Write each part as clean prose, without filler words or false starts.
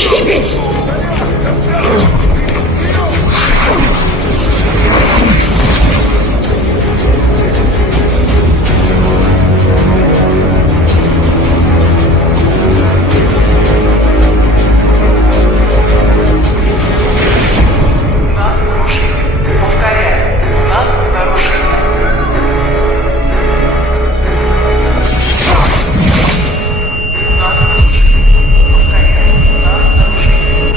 Keep it! Нас нарушитель. Повторяю, нас нарушитель. Нас нарушитель. Повторяю, нас нарушитель.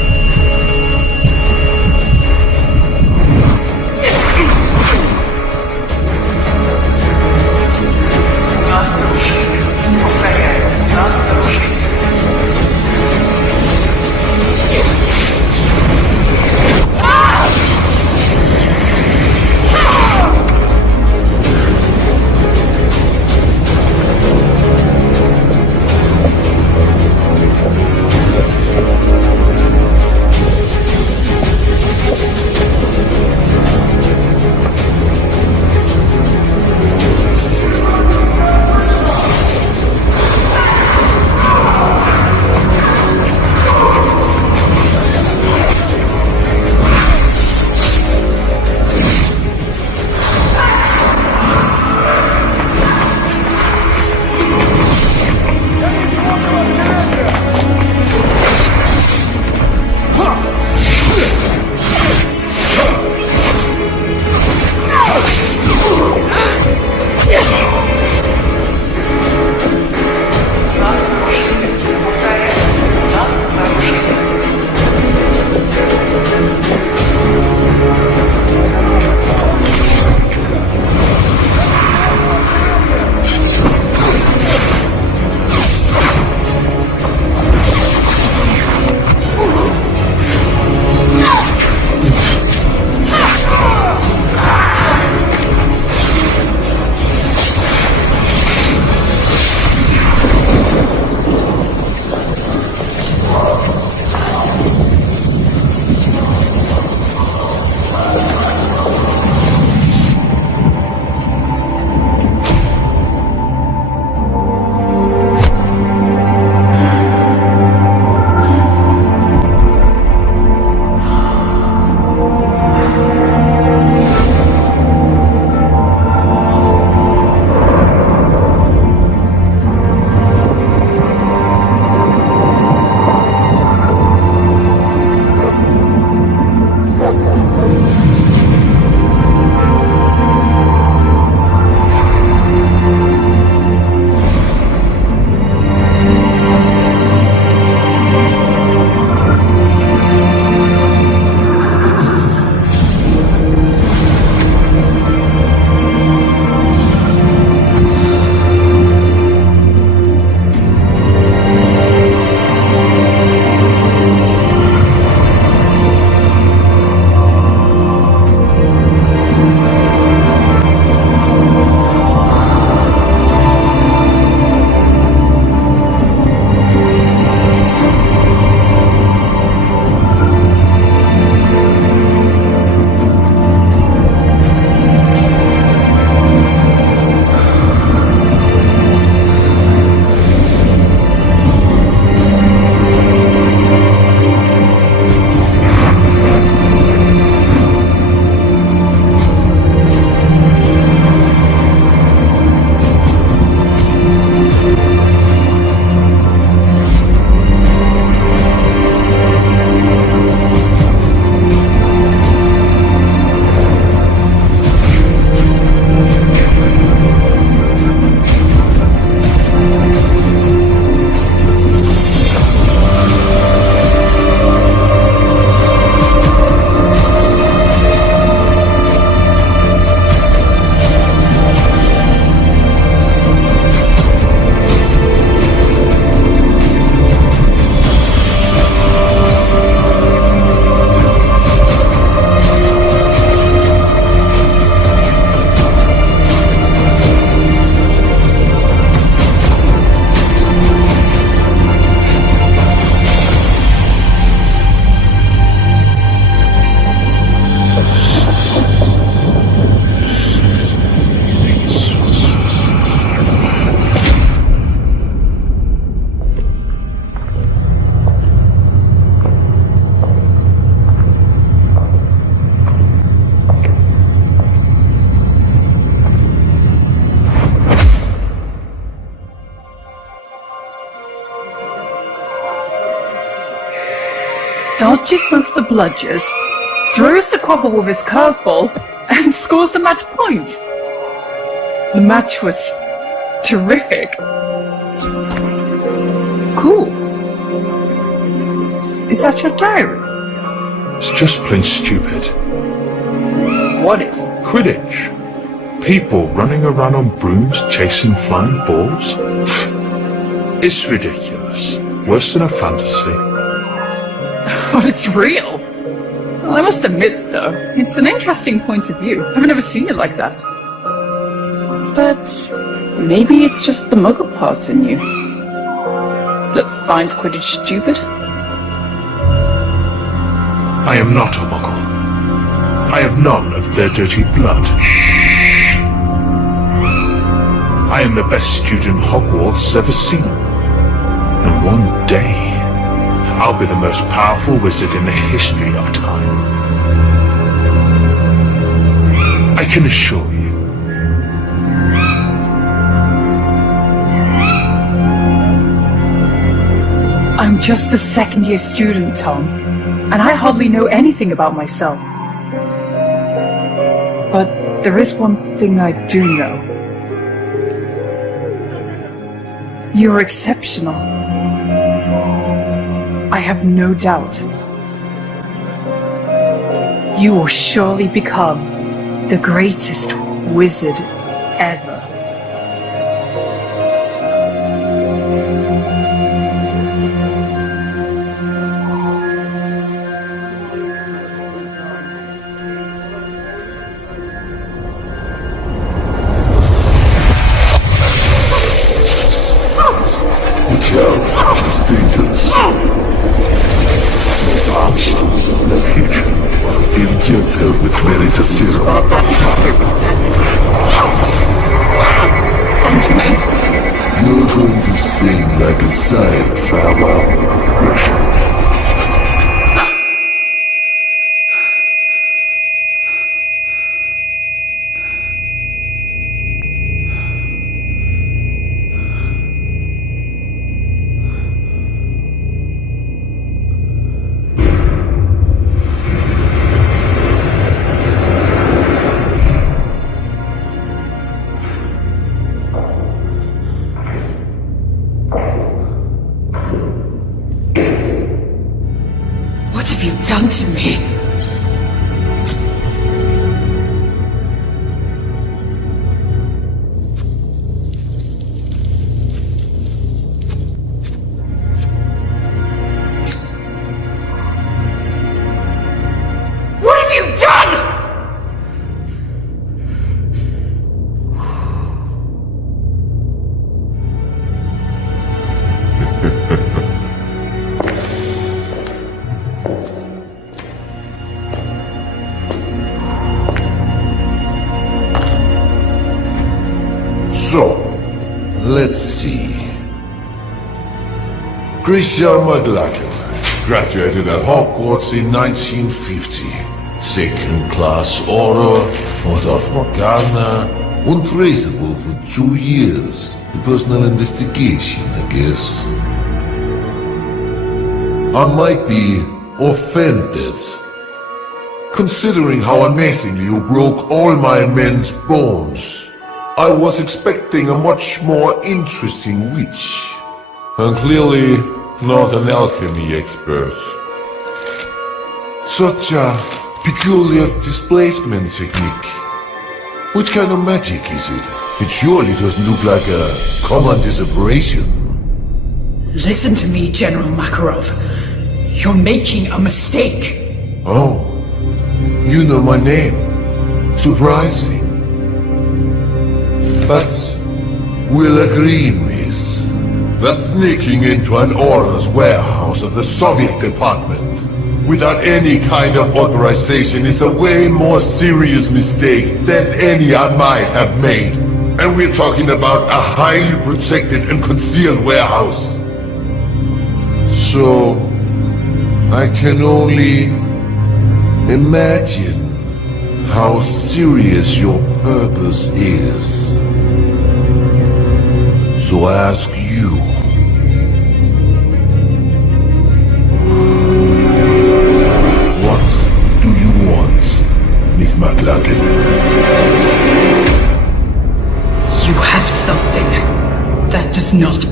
dodges both the bludgers, throws the quaffle with his curveball, and scores the match point. The match was terrific. Cool. Is that your diary? It's just plain stupid. What is? Quidditch. People running around on brooms chasing flying balls. It's ridiculous. Worse than a fantasy. Well, it's real. Well, I must admit, though, it's an interesting point of view. I've never seen it like that. But maybe it's just the muggle part in you that finds Quidditch stupid. I am not a muggle. I have none of their dirty blood. I am the best student Hogwarts has ever seen. And one day, I'll be the most powerful wizard in the history of time. I can assure you. I'm just a second-year student, Tom, and I hardly know anything about myself. But there is one thing I do know. You're exceptional. I have no doubt. You will surely become the greatest wizard ever. You're going to sing like a sign farewell. What have you done to me? What have you done? So, let's see. Christian McLachlan graduated at Hogwarts in 1950. Second class order, Order Morgana, untraceable for 2 years. A personal investigation, I guess. I might be offended, considering how amazingly you broke all my men's bones. I was expecting a much more interesting witch. And clearly not an alchemy expert. Such a peculiar displacement technique. Which kind of magic is it? It surely doesn't look like a common disapparition. Listen to me, General Makarov. You're making a mistake. Oh, you know my name. Surprising. But we'll agree, miss, that sneaking into an Auror's warehouse of the Soviet department without any kind of authorization is a way more serious mistake than any I might have made. And we're talking about a highly protected and concealed warehouse. So, I can only imagine how serious your purpose is. So I ask you,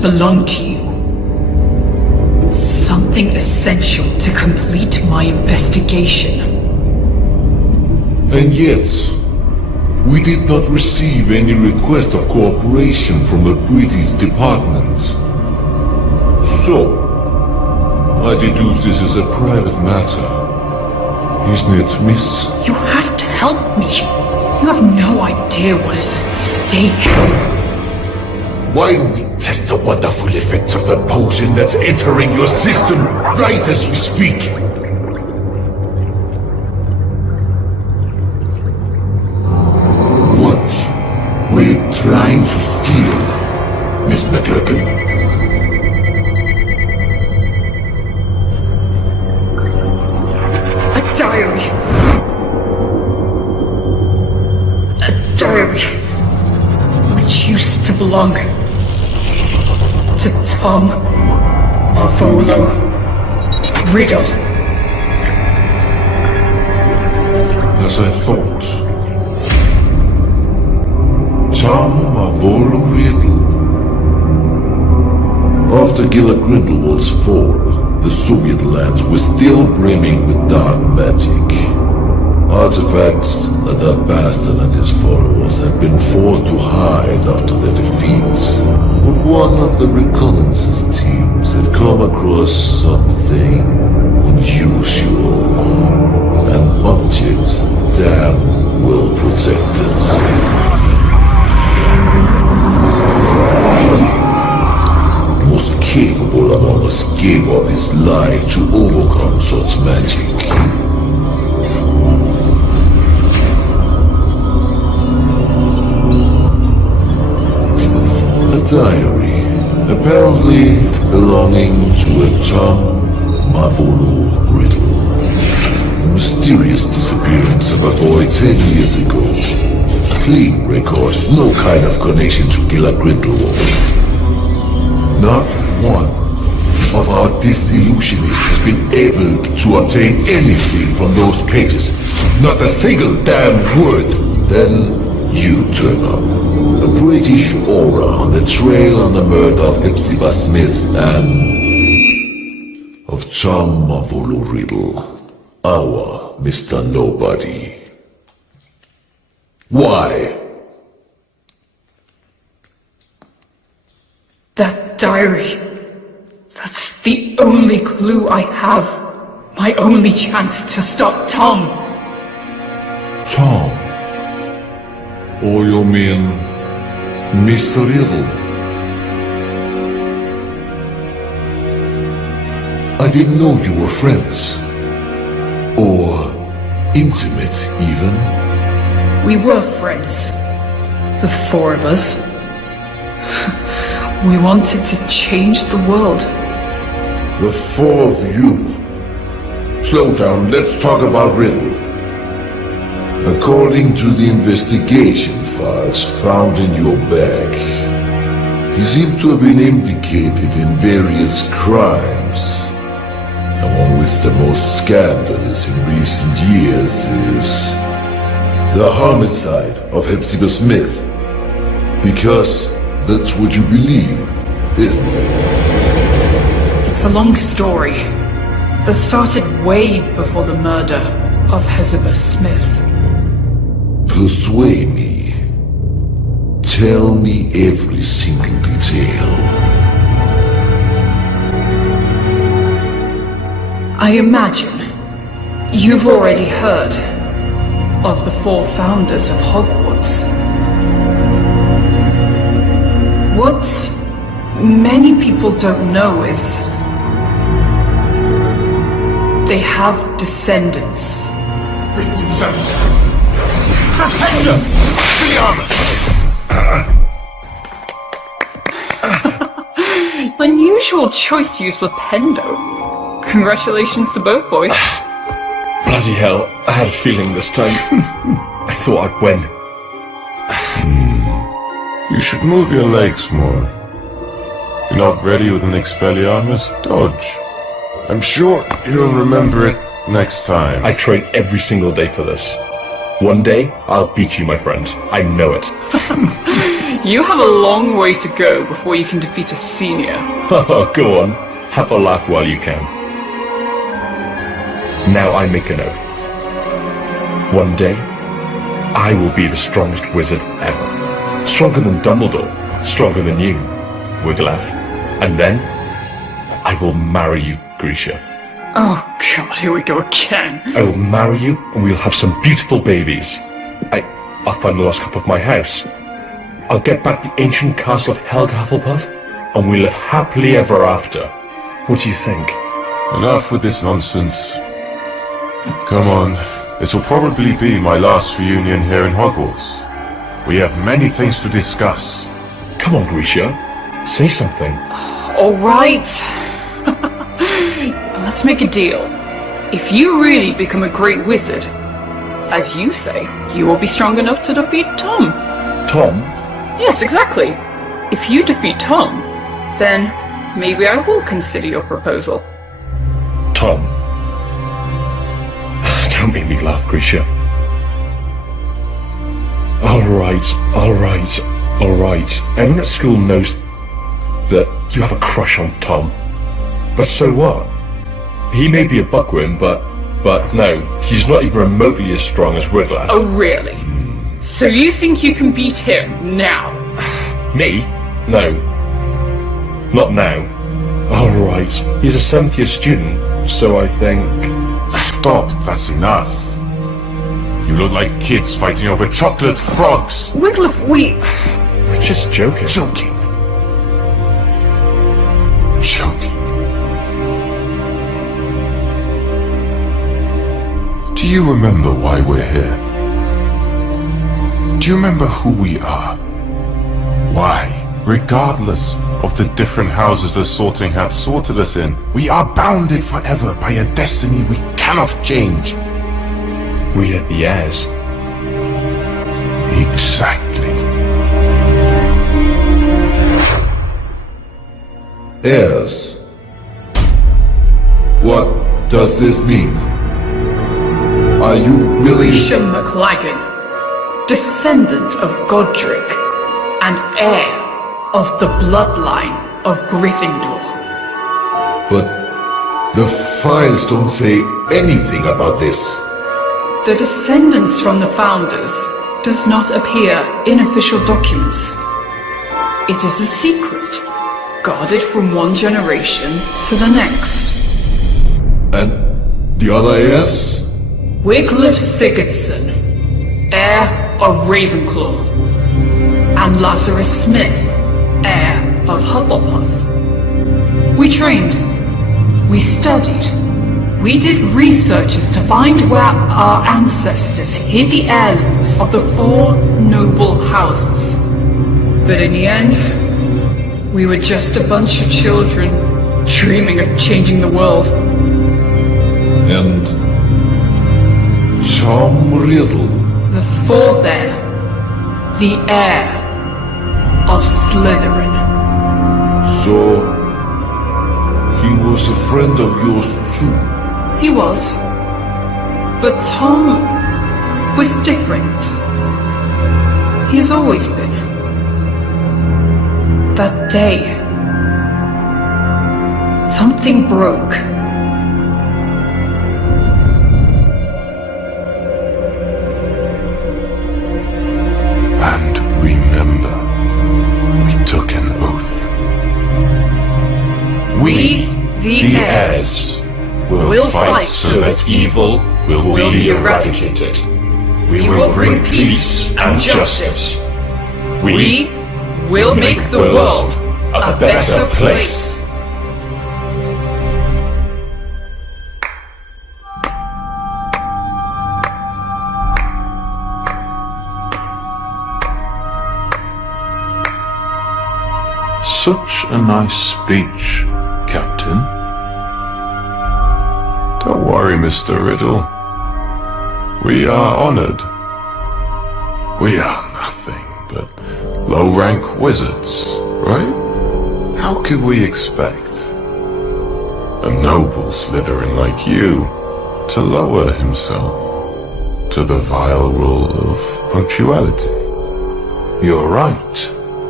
belong to you. Something essential to complete my investigation. And yet, we did not receive any request of cooperation from the British department. So, I deduce this is a private matter. Isn't it, miss? You have to help me. You have no idea what is at stake. Why don't we test the wonderful effects of the potion that's entering your system right as we speak? What were you trying to steal, Miss McGurkin? A diary. A diary. Which used to belong to Tom Marvolo Riddle. As I thought. Tom Marvolo Riddle. After Gila Grindelwald's fall, the Soviet lands were still brimming with dark magic. Artifacts that that bastard and his followers had been forced to hide after their defeats. But one of the reconnaissance teams had come across something unusual. An object damn well protected. The most capable among us gave up his life to overcome such magic. Diary, apparently belonging to a Tom Marvolo Riddle. The mysterious disappearance of a boy 10 years ago. Clean records, no kind of connection to Gila Grindelwald. Not one of our disillusionists has been able to obtain anything from those pages. Not a single damn word. Then you turn up. A British aura on the trail on the murder of Hepzibah Smith and of Tom Marvolo Riddle, our Mr. Nobody. Why? That diary. That's the only clue I have. My only chance to stop Tom. Tom? Or you mean Mr. Riddle? I didn't know you were friends. Or intimate, even. We were friends. The four of us. We wanted to change the world. The four of you. Slow down, let's talk about Riddle. According to the investigation files found in your bag, he seemed to have been implicated in various crimes, among which the most scandalous in recent years is the homicide of Hepzibah Smith. Because that's what you believe, isn't it? It's a long story that started way before the murder of Hepzibah Smith. Persuade me. Tell me every single detail. I imagine you've already heard of the four founders of Hogwarts. What many people don't know is they have descendants. Professor! Unusual choice to use with Pendo. Congratulations to both boys. Bloody hell, I had a feeling this time. I thought I'd win. You should move your legs more. If you're not ready with an Expelliarmus, dodge. I'm sure you'll remember it next time. I train every single day for this. One day, I'll beat you, my friend. I know it. You have a long way to go before you can defeat a senior. Go on, have a laugh while you can. Now I make an oath. One day, I will be the strongest wizard ever. Stronger than Dumbledore, stronger than you, Wiglaf. And then, I will marry you, Grisha. Oh god, here we go again. I will marry you, and we'll have some beautiful babies. I'll find the lost cup of my house. I'll get back the ancient castle of Helga Hufflepuff, and we'll live happily ever after. What do you think? Enough with this nonsense. Come on, this will probably be my last reunion here in Hogwarts. We have many things to discuss. Come on, Grisha. Say something. Alright. Let's make a deal. If you really become a great wizard, as you say, you will be strong enough to defeat Tom. Tom? Yes, exactly. If you defeat Tom, then maybe I will consider your proposal. Tom? Don't make me laugh, Grisha. Alright. Everyone at school knows that you have a crush on Tom. But so what? He may be a bookworm, but no, he's not even remotely as strong as Wiglaf. Oh, really? So you think you can beat him now? Me? No. Not now. Alright, he's a 7th year student, so I think... Stop, that's enough. You look like kids fighting over chocolate frogs. Wiglaf, we... We're just joking. Joking. Do you remember why we're here? Do you remember who we are? Why, regardless of the different houses the Sorting Hat sorted us in, we are bounded forever by a destiny we cannot change. We are the heirs. Exactly. Heirs. What does this mean? Are you really... Grisha McLagan, descendant of Godric, and heir of the bloodline of Gryffindor. But the files don't say anything about this. The descendants from the founders does not appear in official documents. It is a secret, guarded from one generation to the next. And the other heirs? Wiglaf Sigurdsson, heir of Ravenclaw, and Lazarus Smith, heir of Hufflepuff. We trained, we studied, we did researches to find where our ancestors hid the heirlooms of the 4 noble houses. But in the end, we were just a bunch of children dreaming of changing the world. And Tom Riddle. The 4th heir, the heir of Slytherin. So, he was a friend of yours too? He was. But Tom was different. He has always been. That day, something broke. And remember, we took an oath. We, the heirs, will fight so that evil will be eradicated. We will bring peace and justice. We will make the world a better place. Such a nice speech, Captain. Don't worry, Mr. Riddle. We are honored. We are nothing but low-rank wizards, right? How could we expect a noble Slytherin like you to lower himself to the vile rule of punctuality? You're right.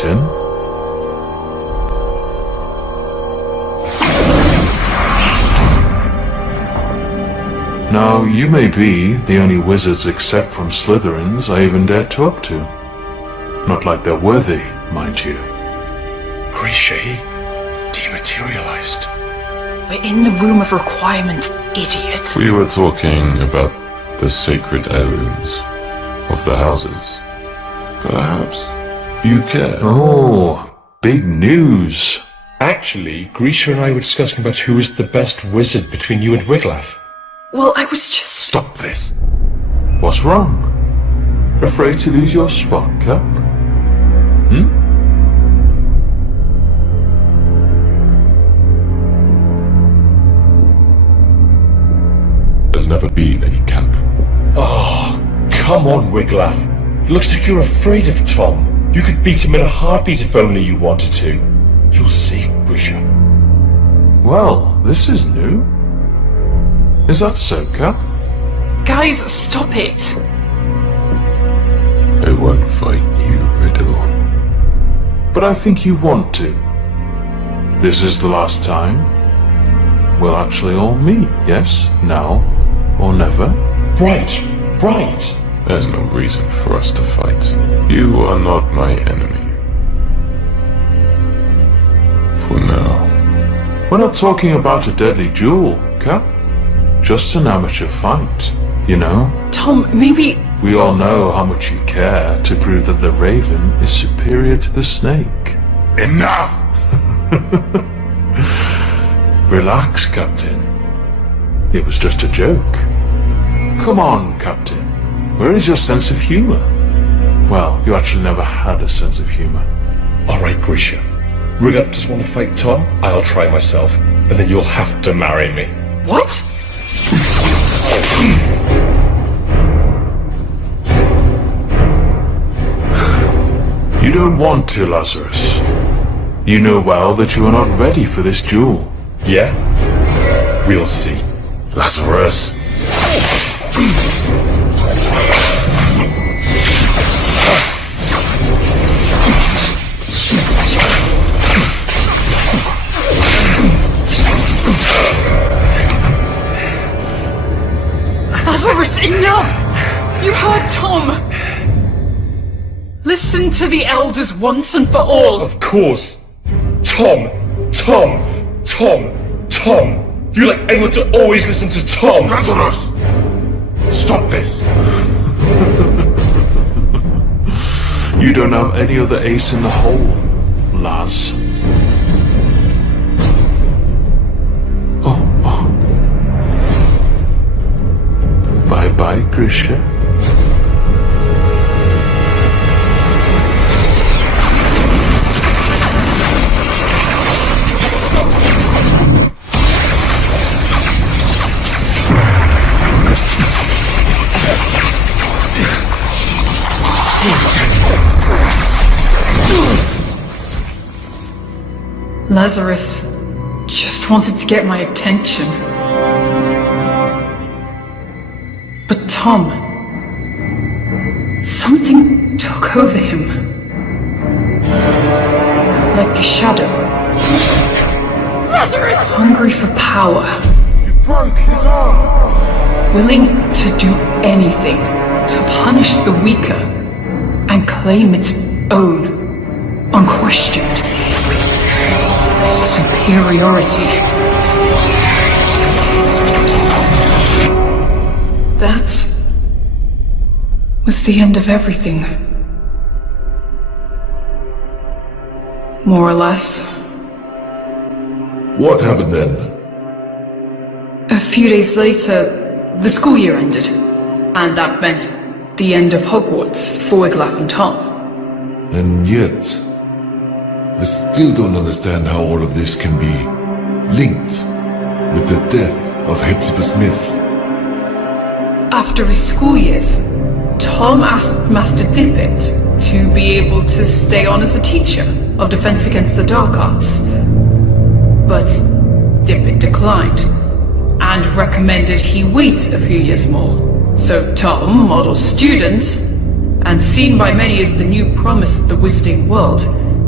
Captain. Now, you may be the only wizards except from Slytherins I even dare talk to. Not like they're worthy, mind you. Grisha, he dematerialized. We're in the room of requirement, idiot. We were talking about the sacred heirlooms of the houses. Perhaps you care. Oh, big news. Actually, Grisha and I were discussing about who is the best wizard between you and Wiglaf. Well, I was just... Stop this. What's wrong? Afraid to lose your spot, Cap? There's never been any camp. Oh, come on, Wiglaf. It looks like you're afraid of Tom. You could beat him in a heartbeat if only you wanted to. You'll see, Grisha. Well, this is new. Is that so, Cap? Guys, stop it. I won't fight you, Riddle. But I think you want to. This is the last time. We'll actually all meet, yes? Now or never? Right, right. There's no reason for us to fight. You are not my enemy. For now. We're not talking about a deadly duel, Cap. Just an amateur fight, you know? Tom, maybe... We all know how much you care to prove that the Raven is superior to the Snake. Enough! Relax, Captain. It was just a joke. Come on, Captain. Where is your sense of humor? Well, you actually never had a sense of humor. Alright, Grisha. Wiglaf doesn't want to fight Tom, I'll try myself. And then you'll have to marry me. What? You don't want to, Lazarus. You know well that you are not ready for this duel. Yeah? We'll see. Lazarus! Lazarus, enough! You heard Tom! Listen to the elders once and for all. Of course. Tom! You like anyone to always listen to Tom! Lazarus! Stop this! You don't have any other ace in the hole, Laz. Oh. Bye-bye, Grisha. Lazarus just wanted to get my attention. But Tom... something took over him. Like a shadow. Lazarus! Hungry for power. You broke his arm! Willing to do anything to punish the weaker and claim its own, unquestioned superiority. That was the end of everything. More or less. What happened then? A few days later, the school year ended, and that meant the end of Hogwarts for Wiglaf and Tom. And yet, I still don't understand how all of this can be linked with the death of Hepzibah Smith. After his school years, Tom asked Master Dippet to be able to stay on as a teacher of Defense Against the Dark Arts. But Dippet declined, and recommended he wait a few years more. So Tom, model student, and seen by many as the new promise of the wizarding world,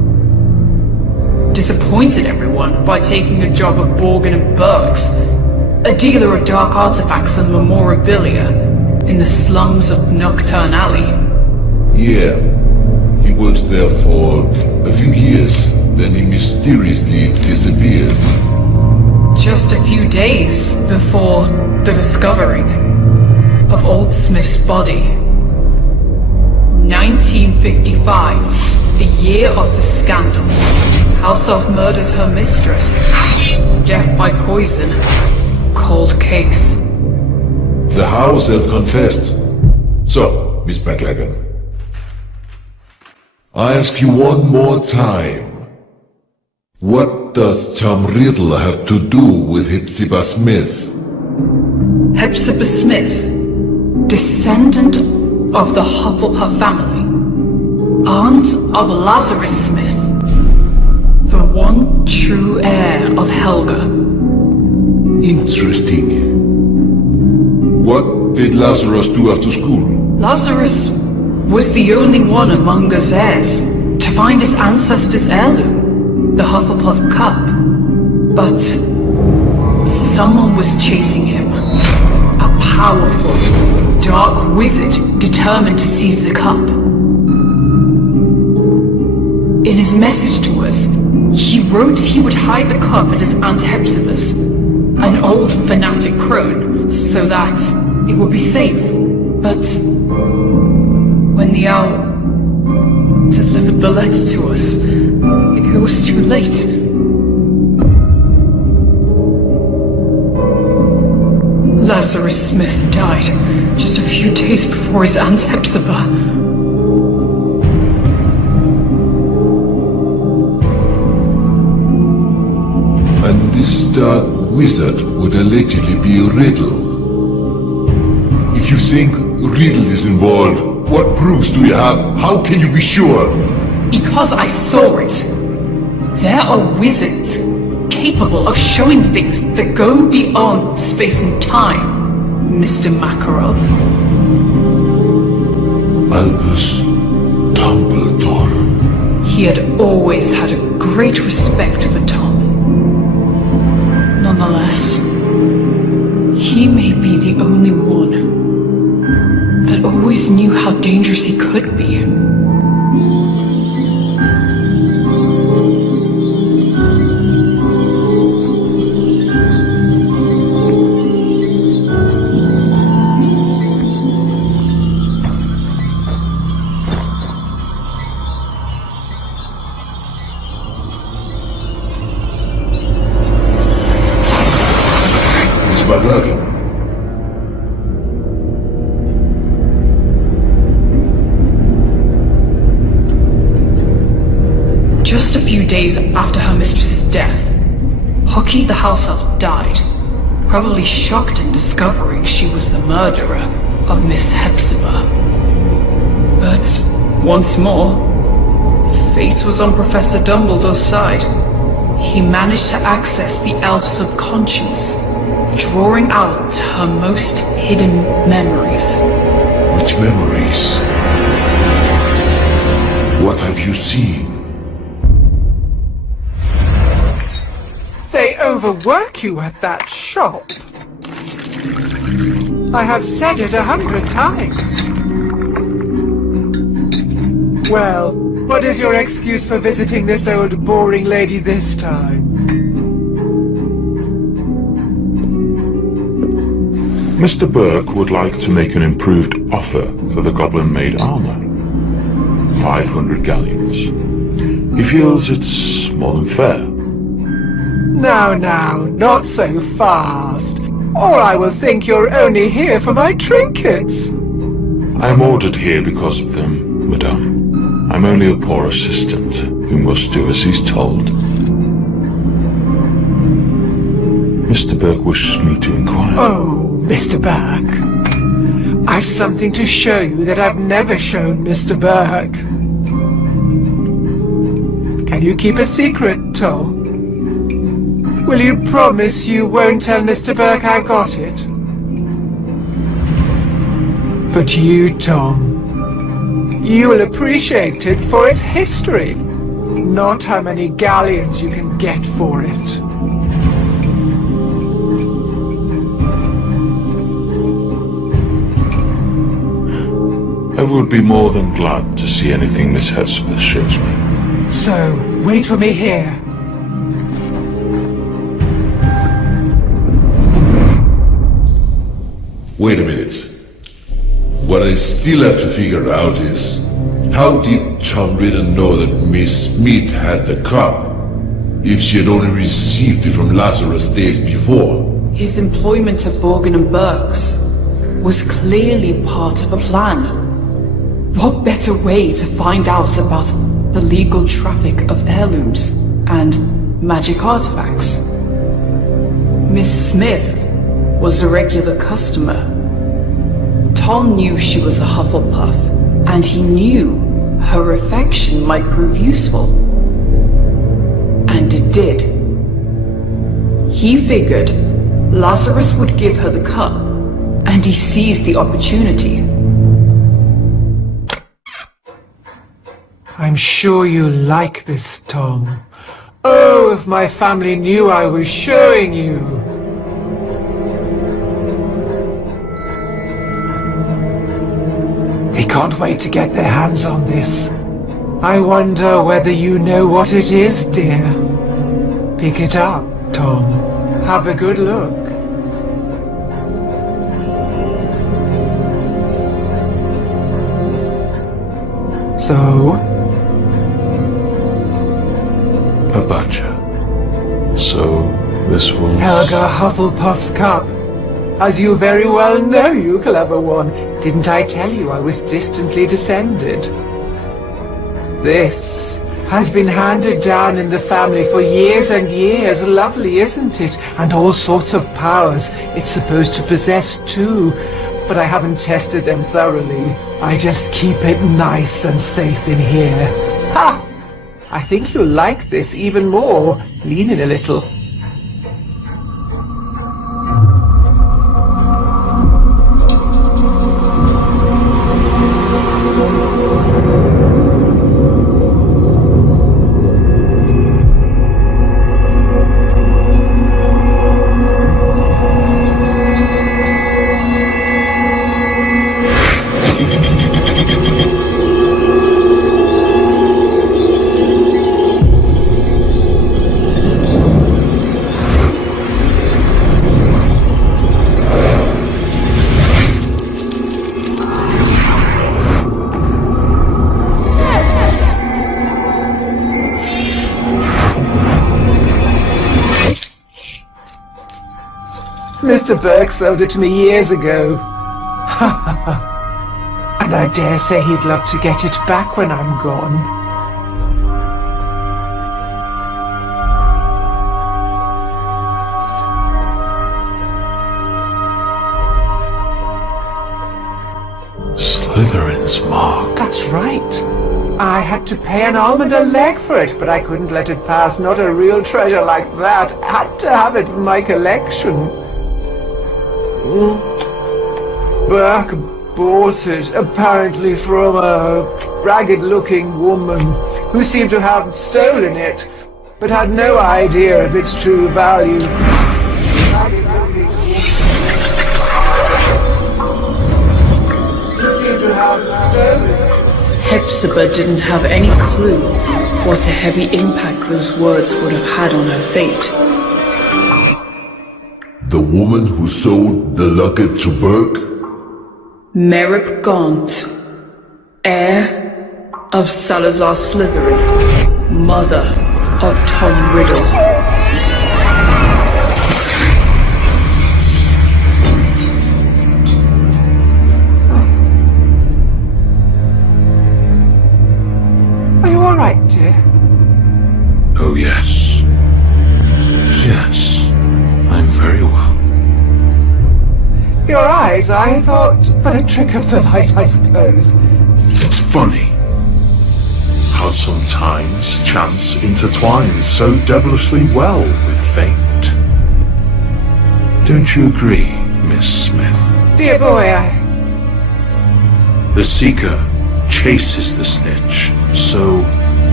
disappointed everyone by taking a job at Borgin and Burke's, a dealer of dark artifacts and memorabilia, in the slums of Nocturne Alley. Yeah. He works there for a few years, then he mysteriously disappears. Just a few days before the discovering of Old Smith's body. 1955, the year of the scandal. House Elf murders her mistress. Death by poison. Cold case. The House Elf confessed. So, Miss McLagan, I ask you one more time. What does Tom Riddle have to do with Hepzibah Smith? Hepzibah Smith, descendant of the Hufflepuff family, aunt of Lazarus Smith, the one true heir of Helga. Interesting. What did Lazarus do after school? Lazarus was the only one among us heirs to find his ancestors' heirloom, the Hufflepuff Cup. But someone was chasing him. A powerful, dark wizard determined to seize the cup. In his message to us, he wrote he would hide the cup at his Aunt Hepzibah's, an old fanatic crone, so that it would be safe. But when the owl delivered the letter to us, it was too late. Lazarus Smith died just a few days before his Aunt Hepzibah. And this dark wizard would allegedly be Riddle. If you think Riddle is involved, what proofs do you have? How can you be sure? Because I saw it. There are wizards capable of showing things that go beyond space and time, Mr. Makarov. Albus Dumbledore. He had always had a great respect for Tom. Nonetheless, he may be the only one that always knew how dangerous he could be. Miss McLagan. Just a few days after her mistress's death, Hockey the house elf died, probably shocked in discovering she was the murderer of Miss Hepzibah. But once more, fate was on Professor Dumbledore's side. He managed to access the elf's subconscious, drawing out her most hidden memories. Which memories? What have you seen? They overwork you at that shop. I have said it 100 times. Well, what is your excuse for visiting this old boring lady this time? Mr. Burke would like to make an improved offer for the goblin-made armor. 500 galleons. He feels it's more than fair. Now, not so fast. Or I will think you're only here for my trinkets. I am ordered here because of them, madame. I'm only a poor assistant who must do as he's told. Mr. Burke wishes me to inquire. Oh, Mr. Burke. I've something to show you that I've never shown Mr. Burke. Can you keep a secret, Tom? Will you promise you won't tell Mr. Burke I got it? But you, Tom, you will appreciate it for its history. not how many galleons you can get for it. I would be more than glad to see anything Miss Hepzibah shows me. So, wait for me here. Wait a minute. What I still have to figure out is, how did Tom Riddle know that Miss Smith had the cup, if she had only received it from Lazarus days before? His employment at Borgin and Burke's was clearly part of a plan. What better way to find out about the legal traffic of heirlooms and magic artifacts? Miss Smith was a regular customer. Tom knew she was a Hufflepuff, and he knew her affection might prove useful. And it did. He figured Lazarus would give her the cup, and he seized the opportunity. I'm sure you like this, Tom. Oh, if my family knew I was showing you. They can't wait to get their hands on this. I wonder whether you know what it is, dear. Pick it up, Tom. Have a good look. So? A badger. So, this was... Helga Hufflepuff's cup. As you very well know, you clever one. Didn't I tell you I was distantly descended? This has been handed down in the family for years and years. Lovely, isn't it? And all sorts of powers it's supposed to possess too. But I haven't tested them thoroughly. I just keep it nice and safe in here. Ha! I think you'll like this even more. Lean in a little. Mr. Burke sold it to me years ago. And I dare say he'd love to get it back when I'm gone. Slytherin's mark. That's right. I had to pay an arm and a leg for it, but I couldn't let it pass. Not a real treasure like that. Had to have it for my collection. Burke bought it, apparently from a ragged-looking woman who seemed to have stolen it, but had no idea of its true value. Hepzibah didn't have any clue what a heavy impact those words would have had on her fate. The woman who sold the locket to Burke? Merrick Gaunt, heir of Salazar Slytherin, mother of Tom Riddle. Are you all right, dear? Oh, yes. Yes. I'm very well. Your eyes, I thought, but a trick of the light, I suppose. It's funny how sometimes chance intertwines so devilishly well with fate. Don't you agree, Miss Smith? Dear boy, The Seeker chases the snitch, so the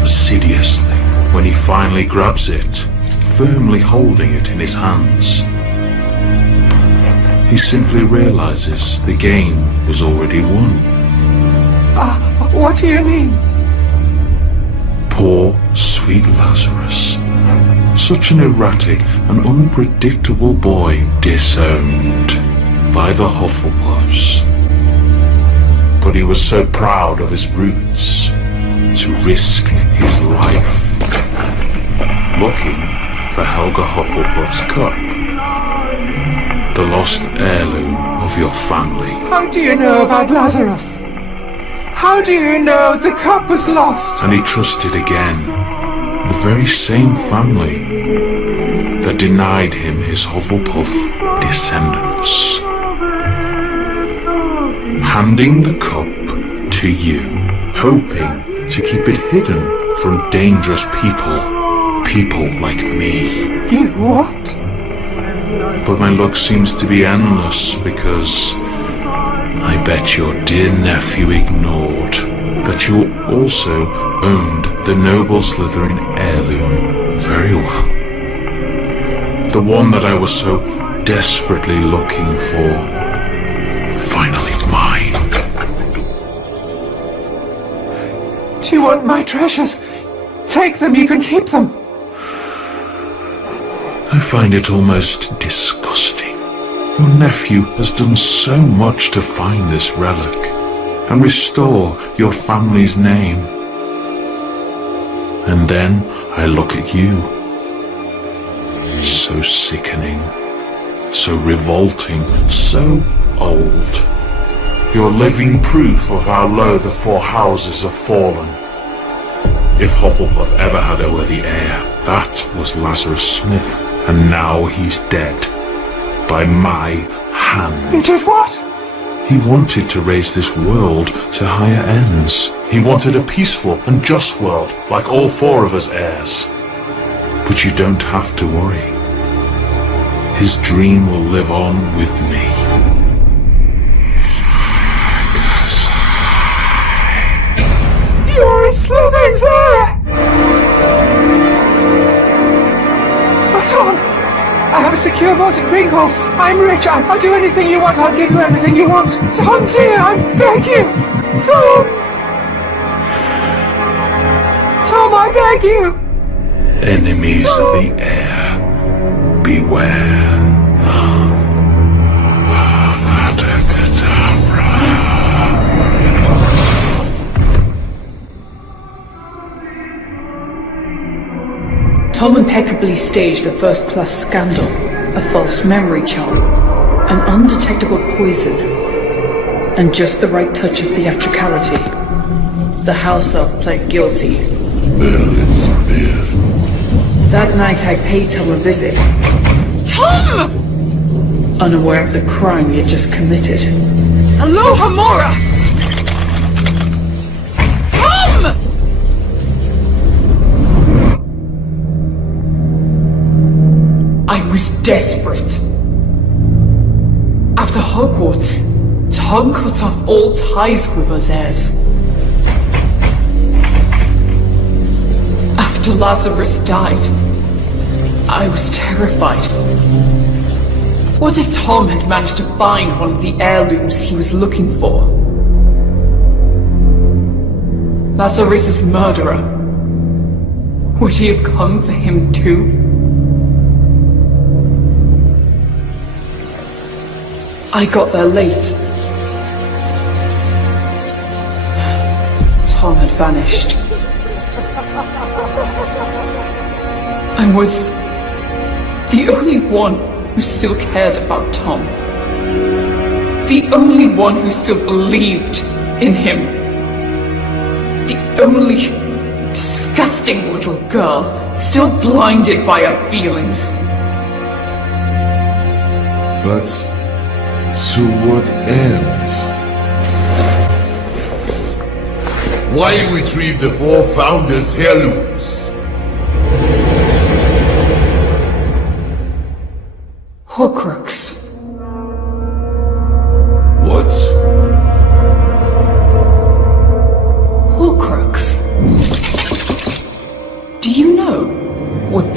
insidiously when he finally grabs it, firmly holding it in his hands. He simply realizes the game was already won. What do you mean? Poor, sweet Lazarus. Such an erratic and unpredictable boy disowned by the Hufflepuffs. But he was so proud of his roots to risk his life, looking for Helga Hufflepuff's cup, the lost heirloom of your family. How do you know about Lazarus? How do you know the cup was lost? And he trusted again the very same family that denied him his Hufflepuff descendants. Handing the cup to you, hoping to keep it hidden from dangerous people like me. You what? But my luck seems to be endless because I bet your dear nephew ignored that you also owned the noble Slytherin heirloom very well. The one that I was so desperately looking for. Finally mine. Do you want my treasures? Take them, you can keep them. I find it almost disgusting. Your nephew has done so much to find this relic and restore your family's name. And then I look at you. So sickening, so revolting, so old. You're living proof of how low the four houses have fallen. If Hufflepuff ever had a worthy heir, that was Lazarus Smith, and now he's dead. By my hand. You did what? He wanted to raise this world to higher ends. He wanted a peaceful and just world, like all four of us heirs. But you don't have to worry. His dream will live on with me. You're a Slytherin's heir! Oh, Tom! I have a secure vault at Gringotts. I'm rich. I'll do anything you want. I'll give you everything you want. Tom, dear, I beg you! Tom! Tom, I beg you! Enemies of the heir, beware. Avada Kedavra. Tom impeccably staged a first-class scandal, a false memory charm, an undetectable poison, and just the right touch of theatricality. The house elf pled guilty. Merlin's beard. That night I paid Tom a visit. Tom! Unaware of the crime he had just committed. Aloha Mora! Tom! I was desperate. After Hogwarts, Tom cut off all ties with us heirs. After Lazarus died, I was terrified. What if Tom had managed to find one of the heirlooms he was looking for? Lazarus's murderer. Would he have come for him too? I got there late. Tom had vanished. I was the only one who still cared about Tom. The only one who still believed in him. The only disgusting little girl still blinded by her feelings. But to what end? Why retrieve the four founders' heirlooms? Horcrux. What? Horcrux.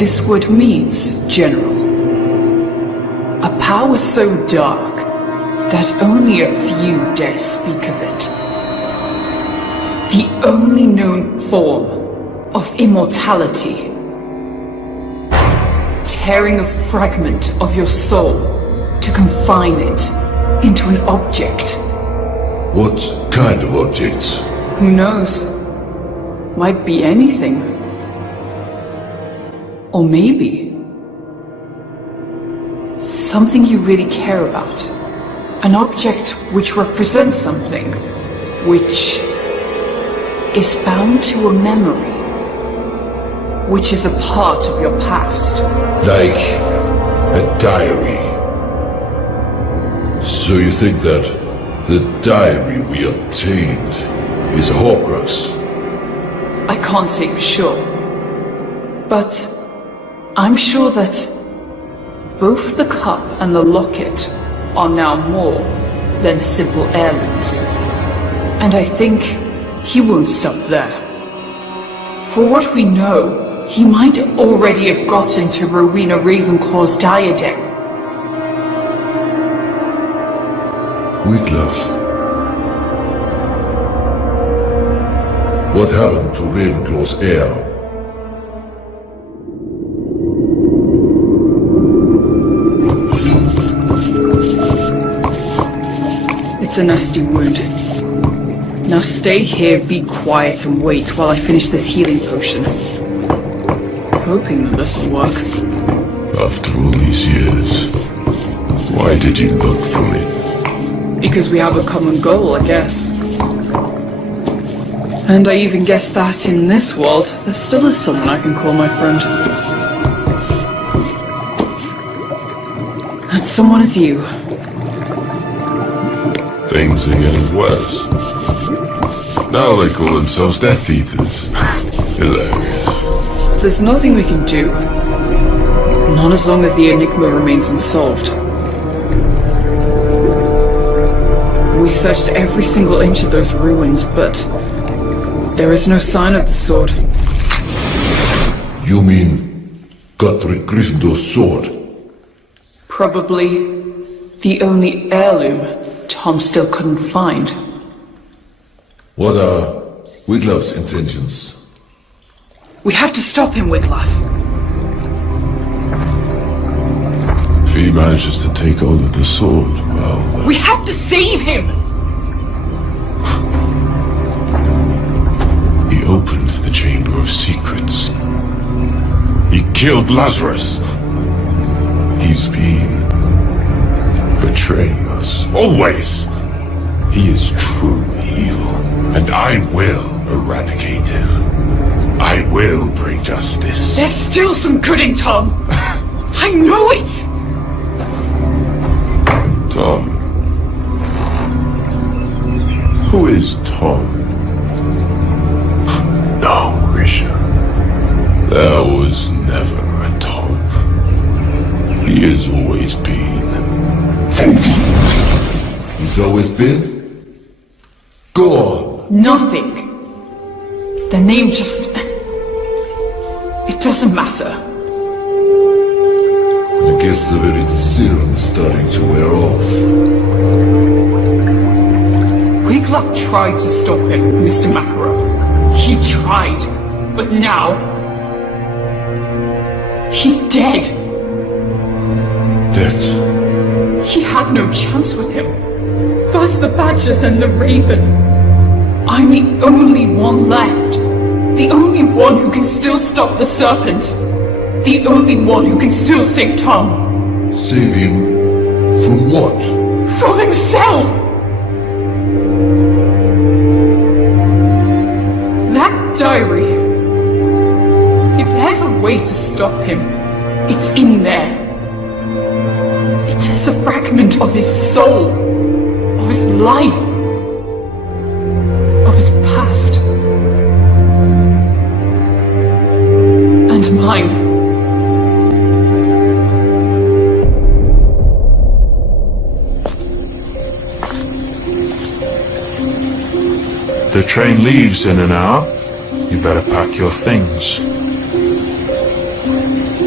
this word means, General? A power so dark that only a few dare speak of it. The only known form of immortality. Tearing a fragment of your soul to confine it into an object. What kind of objects? Who knows? Might be anything. Or maybe something you really care about. An object which represents something which is bound to a memory, which is a part of your past. Like a diary. So you think that the diary we obtained is a Horcrux? I can't say for sure, but I'm sure that both the cup and the locket are now more than simple heirlooms. And I think he won't stop there. For what we know, he might already have gotten to Rowena Ravenclaw's diadem. Wiglaf. What happened to Ravenclaw's heir? It's a nasty wound. Now stay here, be quiet, and wait while I finish this healing potion. Hoping that this will work. After all these years, why did you look for me? Because we have a common goal, I guess. And I even guess that in this world, there still is someone I can call my friend. That someone is you. Things are getting worse. Now they call themselves Death Eaters. Hilarious. There's nothing we can do. Not as long as the enigma remains unsolved. We searched every single inch of those ruins, but there is no sign of the sword. You mean Godric Gryffindor's sword? Probably the only heirloom Tom still couldn't find. What are Wiglaf's intentions? We have to stop him, Wiglaf. If he manages to take hold of the sword, well... We have to save him! He opened the Chamber of Secrets. He killed Lazarus. He's been betraying us. Always! He is true evil, and I will eradicate him. I will bring justice. There's still some good in Tom! I know it! Tom. Who is Tom? No, Grisha. There was never a Tom. He has always been. He's always been? Go on. Nothing. The name just... It doesn't matter. I guess the very serum is starting to wear off. Wiglaf tried to stop him, Mr. Makarov. He tried, but now... he's dead. Dead? He had no chance with him. First the Badger, then the Raven. I'm the only one left. The only one who can still stop the Serpent. The only one who can still save Tom. Save him from what? From himself! That diary. If there's a way to stop him, it's in there. It is a fragment of his soul, of his life, of his past. And mine. The train leaves in an hour. You better pack your things.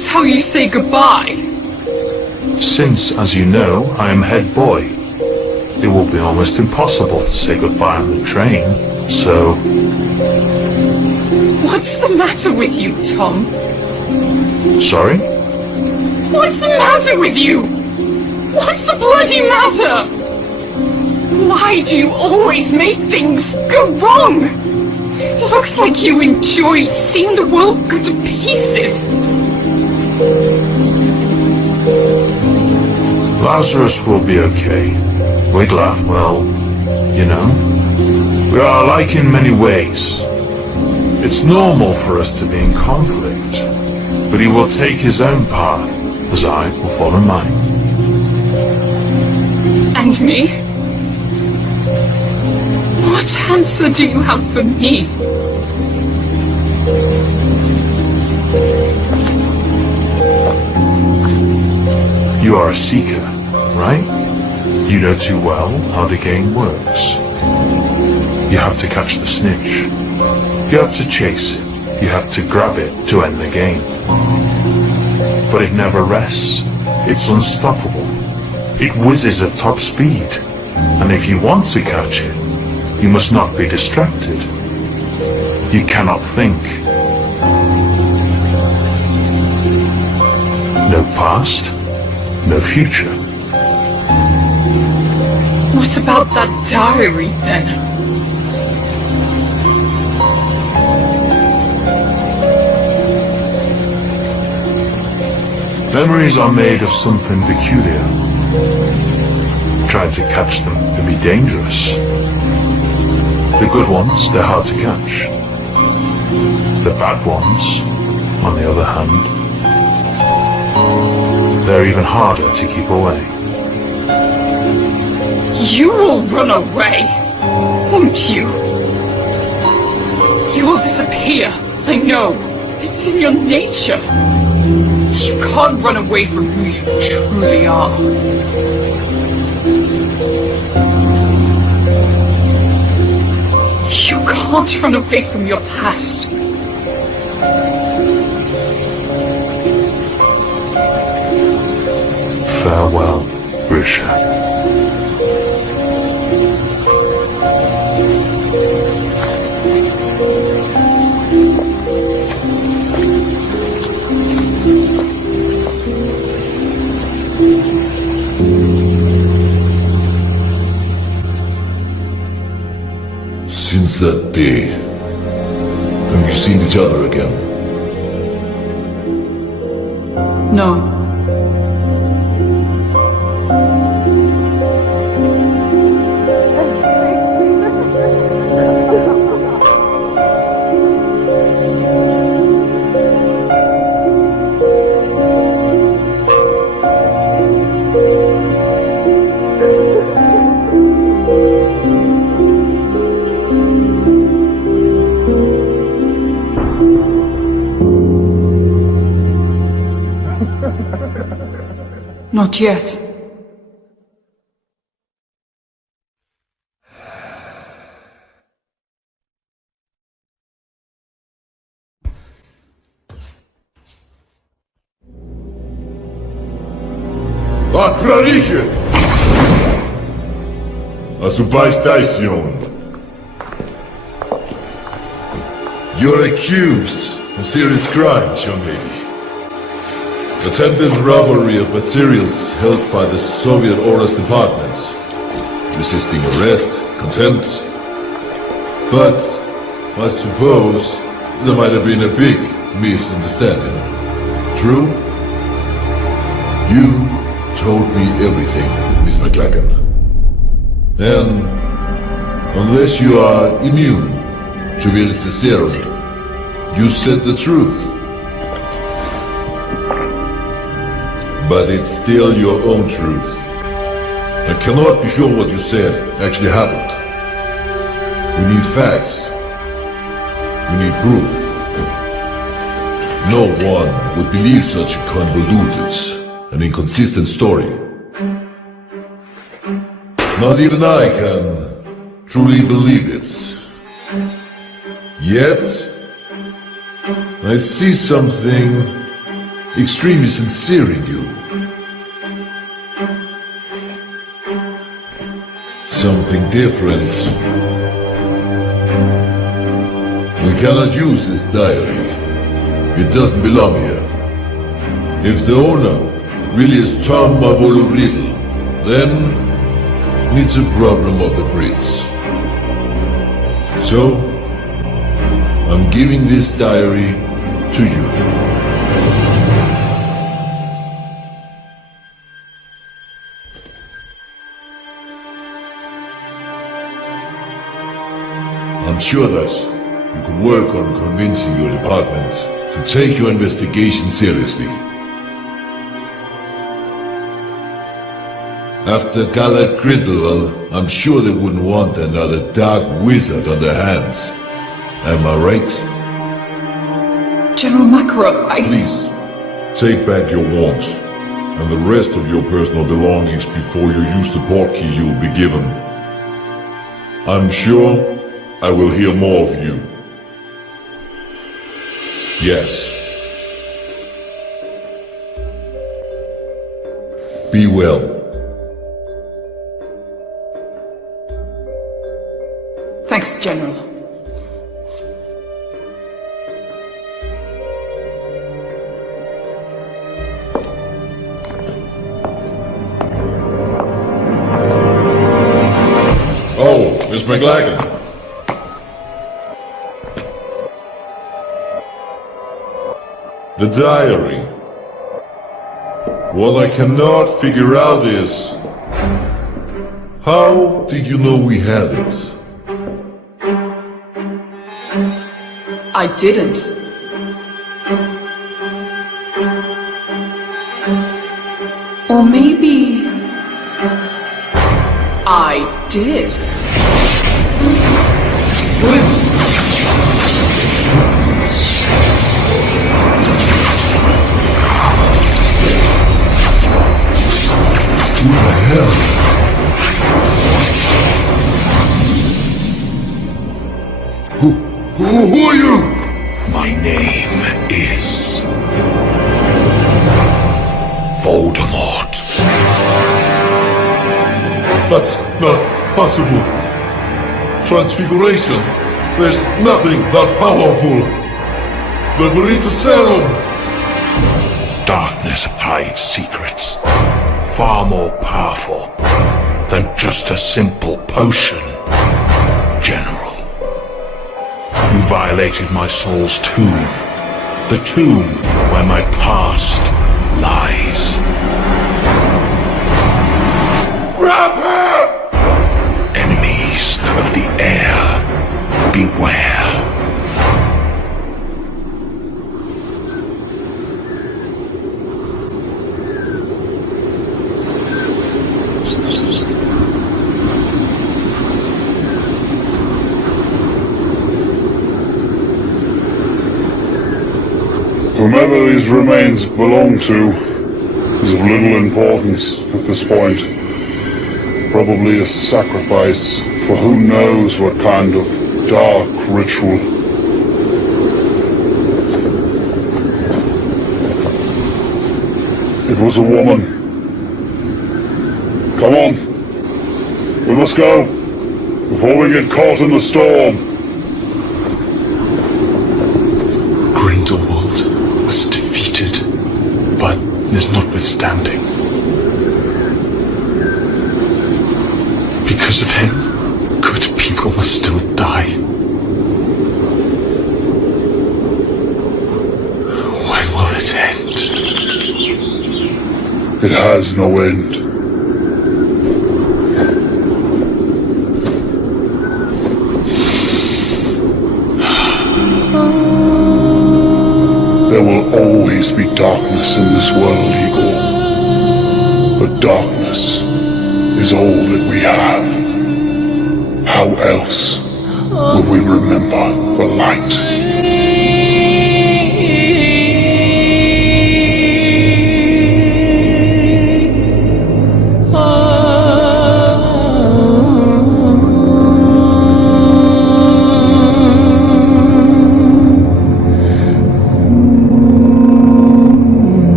this how you say goodbye? Since, as you know, I am head boy, it will be almost impossible to say goodbye on the train, so... What's the matter with you, Tom? Sorry? What's the matter with you? What's the bloody matter? Why do you always make things go wrong? Looks like you enjoy seeing the world go to pieces. Lazarus will be okay. Wiglaf, well, you know, we are alike in many ways. It's normal for us to be in conflict, but he will take his own path, as I will follow mine. And me? What answer do you have for me? You are a seeker, right? You know too well how the game works. You have to catch the snitch. You have to chase it. You have to grab it to end the game. But it never rests. It's unstoppable. It whizzes at top speed. And if you want to catch it, you must not be distracted. You cannot think. No past, no future. What about that diary, then? Memories are made of something peculiar. Trying to catch them can be dangerous. The good ones, they're hard to catch. The bad ones, on the other hand, they're even harder to keep away. You will run away, won't you? You will disappear, I know. It's in your nature. You can't run away from who you truly are. You can't run away from your past. Farewell, Grisha. Since that day, have you seen each other again? No. Not yet. Отправите! Освобождайся! You're accused of serious crimes, young lady. Attempted robbery of materials held by the Soviet Orders departments. Resisting arrest, contempt. But I suppose there might have been a big misunderstanding. True? You told me everything, Miss McLagan. And unless you are immune to Vilcicero, you said the truth. But it's still your own truth. I cannot be sure what you said actually happened. We need facts. We need proof. No one would believe such a convoluted and inconsistent story. Not even I can truly believe it. Yet, I see something extremely sincere in you. Something different. We cannot use this diary. It doesn't belong here. If the owner really is Tom Mavolo Riddle, then it's a problem of the Brits. So, I'm giving this diary to you. I'm sure that you can work on convincing your department to take your investigation seriously. After Galad Grindelwald, I'm sure they wouldn't want another dark wizard on their hands. Am I right? General Makarov, Please, take back your wand and the rest of your personal belongings before you use the portkey you will be given. I'm sure I will hear more of you. Yes. Be well. Thanks, General. Oh, Miss McLagan. The diary. What I cannot figure out is, how did you know we had it? I didn't. Or maybe I did. Who the hell? Who are you? My name is Voldemort. That's not possible. Transfiguration. There's nothing that powerful. The Verita Serum. Darkness hides secrets far more powerful than just a simple potion, General. You violated my soul's tomb, the tomb where my past lies. Grab her! Enemies of the air, beware. Whomever these remains belong to is of little importance at this point. Probably a sacrifice for who knows what kind of dark ritual. It was a woman. Come on. We must go before we get caught in the storm. Grindelwald was defeated, but is notwithstanding. Because of him, good people must still die. When will it end? It has no end. There will always be darkness in this world, Igor. But darkness is all that we have. How else will we remember the light?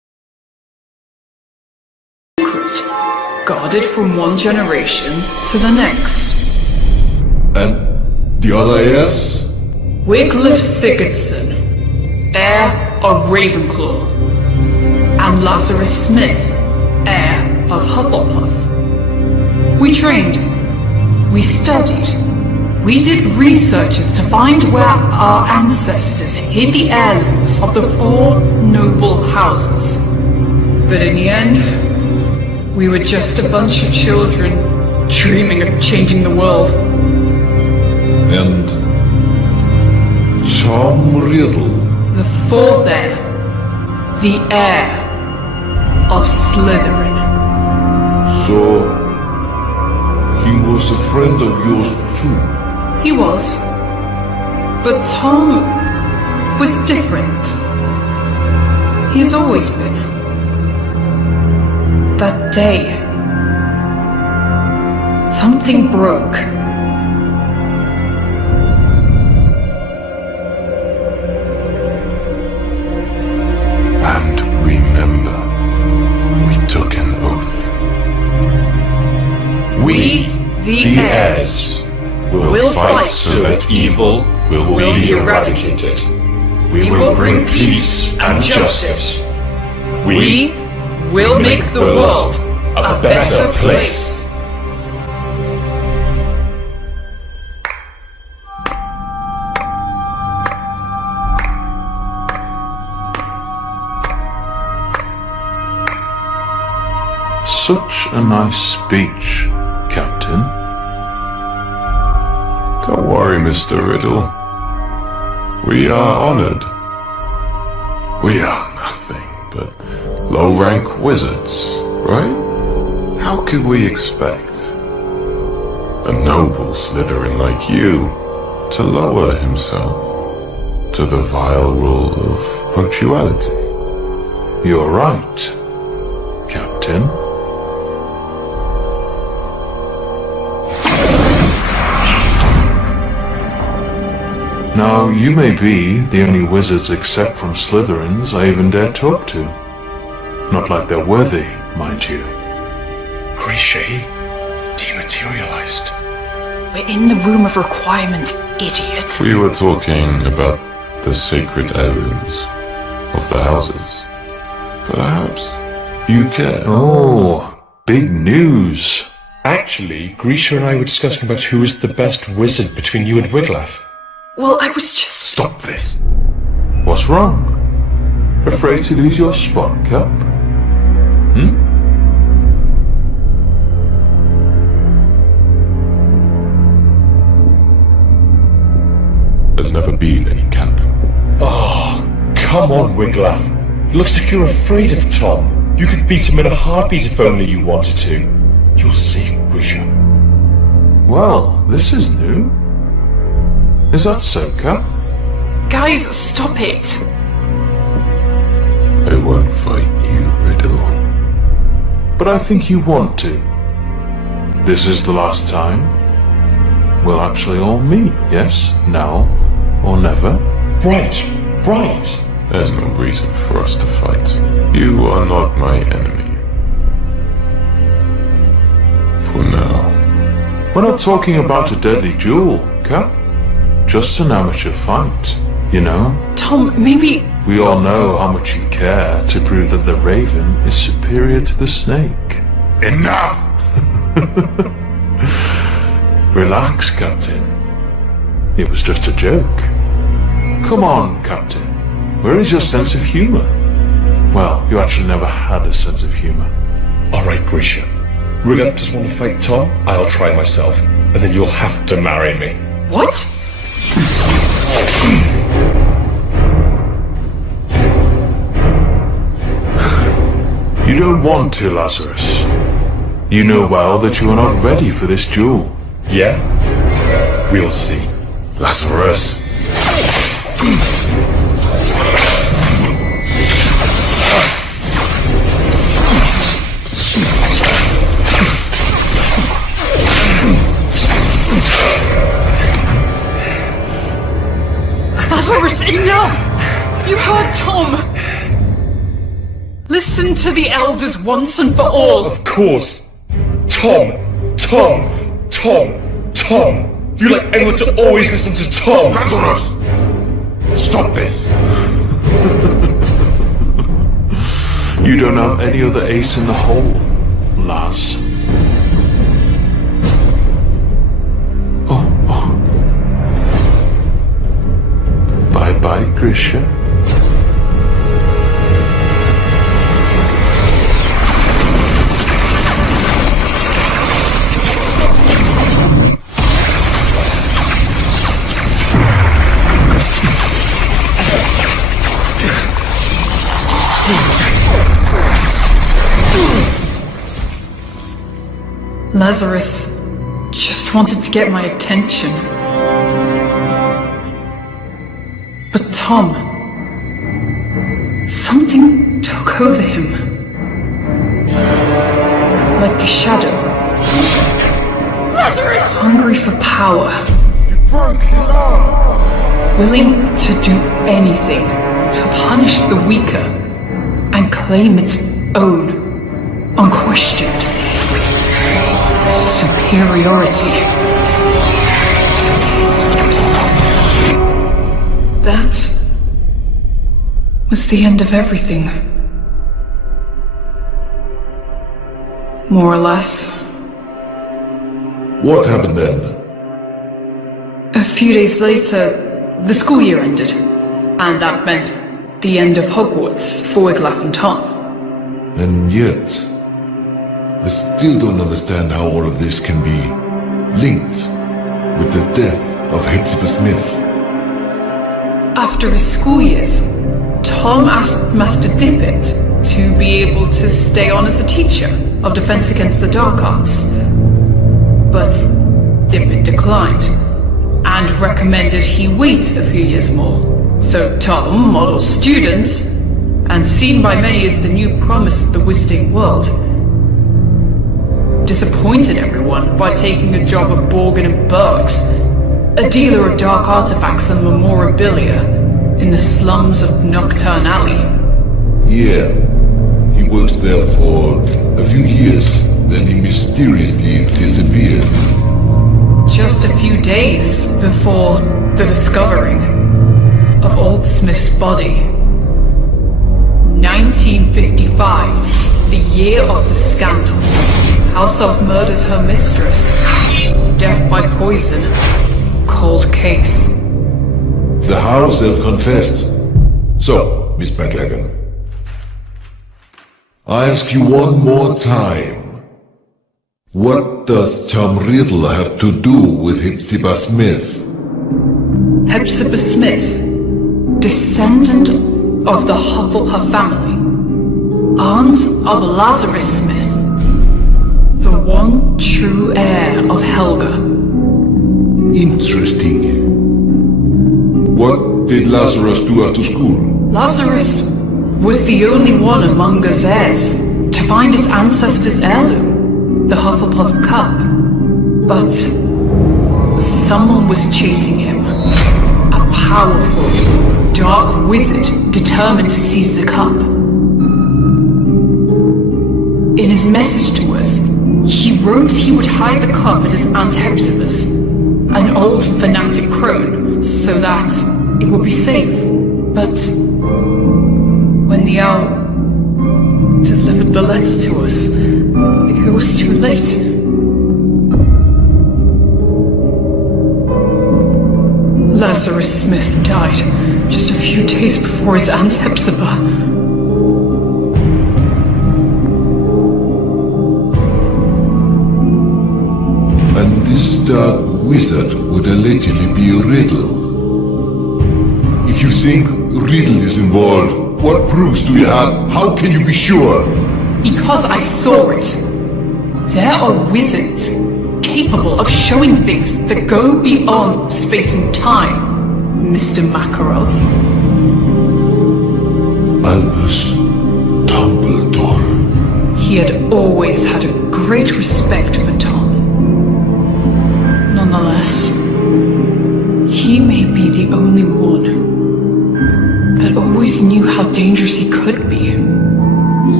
preserved, guarded from one generation to the next. And the other heirs? Wiglaf Sigurdsson, heir of Ravenclaw, and Lazarus Smith, heir of Hufflepuff. We trained, we studied, we did researches to find where our ancestors hid the heirlooms of the 4 noble houses. But in the end, we were just a bunch of children dreaming of changing the world. And Tom Riddle? The 4th heir, the heir of Slytherin. So, he was a friend of yours too? He was. But Tom was different. He's always been. That day, something broke. And remember, we took an oath. We, the heirs, will fight so that evil will be eradicated. We will bring peace and justice. We will make the world a better place. Such a nice speech, Captain. Don't worry, Mr. Riddle. We are honored. We are nothing but low-rank wizards, right? How could we expect a noble Slytherin like you to lower himself to the vile rule of punctuality? You're right, Captain. Now, you may be the only wizards except from Slytherins I even dare talk to. Not like they're worthy, mind you. Grisha dematerialized. We're in the room of requirement, idiot. We were talking about the sacred heirlooms of the houses. Perhaps you care. Oh, big news. Actually, Grisha and I were discussing about who is the best wizard between you and Wiglaf. Well, I was just... Stop this! What's wrong? Afraid to lose your spot, Cap? There's never been any camp. Oh, come on, Wiglaf. It looks like you're afraid of Tom. You could beat him in a heartbeat if only you wanted to. You'll see, Grisha. Well, this is new. Is that so, Cap? Guys, stop it. I won't fight you, Riddle. But I think you want to. This is the last time. We'll actually all meet, yes? Now or never? Right, right. There's no reason for us to fight. You are not my enemy. For now. We're not talking about a deadly duel, Cap. Just an amateur fight, you know? Tom, maybe... We all know how much you care to prove that the Raven is superior to the Snake. Enough! Relax, Captain. It was just a joke. Come on, Captain. Where is your sense of humor? Well, you actually never had a sense of humor. Alright, Grisha. Wiglaf doesn't want to fight Tom, I'll try myself. And then you'll have to marry me. What? You don't want to, Lazarus. You know well that you are not ready for this duel. Yeah? We'll see. Lazarus! Lazarus, enough! You hurt Tom! Listen to the elders once and for all. Of course. Tom. You like everyone to always listen to Tom. Lazarus! Stop this! You don't have any other ace in the hole, Laz. Oh. Bye-bye, Grisha. Lazarus just wanted to get my attention. But Tom... something took over him. Like a shadow. Lazarus! Hungry for power. You broke his arm! Willing to do anything to punish the weaker and claim its own, unquestioned superiority. That was the end of everything. More or less. What happened then? A few days later, the school year ended, and that meant the end of Hogwarts for Wiglaf and Tom. And yet, I still don't understand how all of this can be linked with the death of Hepzibah Smith. After his school years, Tom asked Master Dippet to be able to stay on as a teacher of Defense Against the Dark Arts. But Dippet declined, and recommended he wait a few years more. So Tom, model student, and seen by many as the new promise of the wizarding world, disappointed everyone by taking a job at Borgin and Burke's, a dealer of dark artifacts and memorabilia in the slums of Nocturne Alley. Yeah, he works there for a few years, then he mysteriously disappears. Just a few days before the discovering of Old Smith's body. 1955, the year of the scandal. House Elf murders her mistress. Death by poison. Cold case. The House Elf confessed. So, Miss McLagan, I ask you one more time. What does Tom Riddle have to do with Hepzibah Smith? Hepzibah Smith, descendant of the Hufflepuff family, aunt of Lazarus Smith, the one true heir of Helga. Interesting. What did Lazarus do after school? Lazarus was the only one among us heirs to find his ancestors' heirloom, the Hufflepuff Cup. But someone was chasing him. A powerful, dark wizard determined to seize the cup. In his message to us, he wrote he would hide the cup at his Aunt Hepzibah's, an old fanatic crone, so that it would be safe. But when the owl delivered the letter to us, it was too late. Lazarus Smith died just a few days before his Aunt Hepzibah. And this dark wizard would allegedly be Riddle. If you think Riddle is involved, what proofs do you have? How can you be sure? Because I saw it. There are wizards capable of showing things that go beyond space and time, Mr. Makarov. Albus Dumbledore. He had always had a great respect for Tom. Nonetheless, he may be the only one that always knew how dangerous he could be.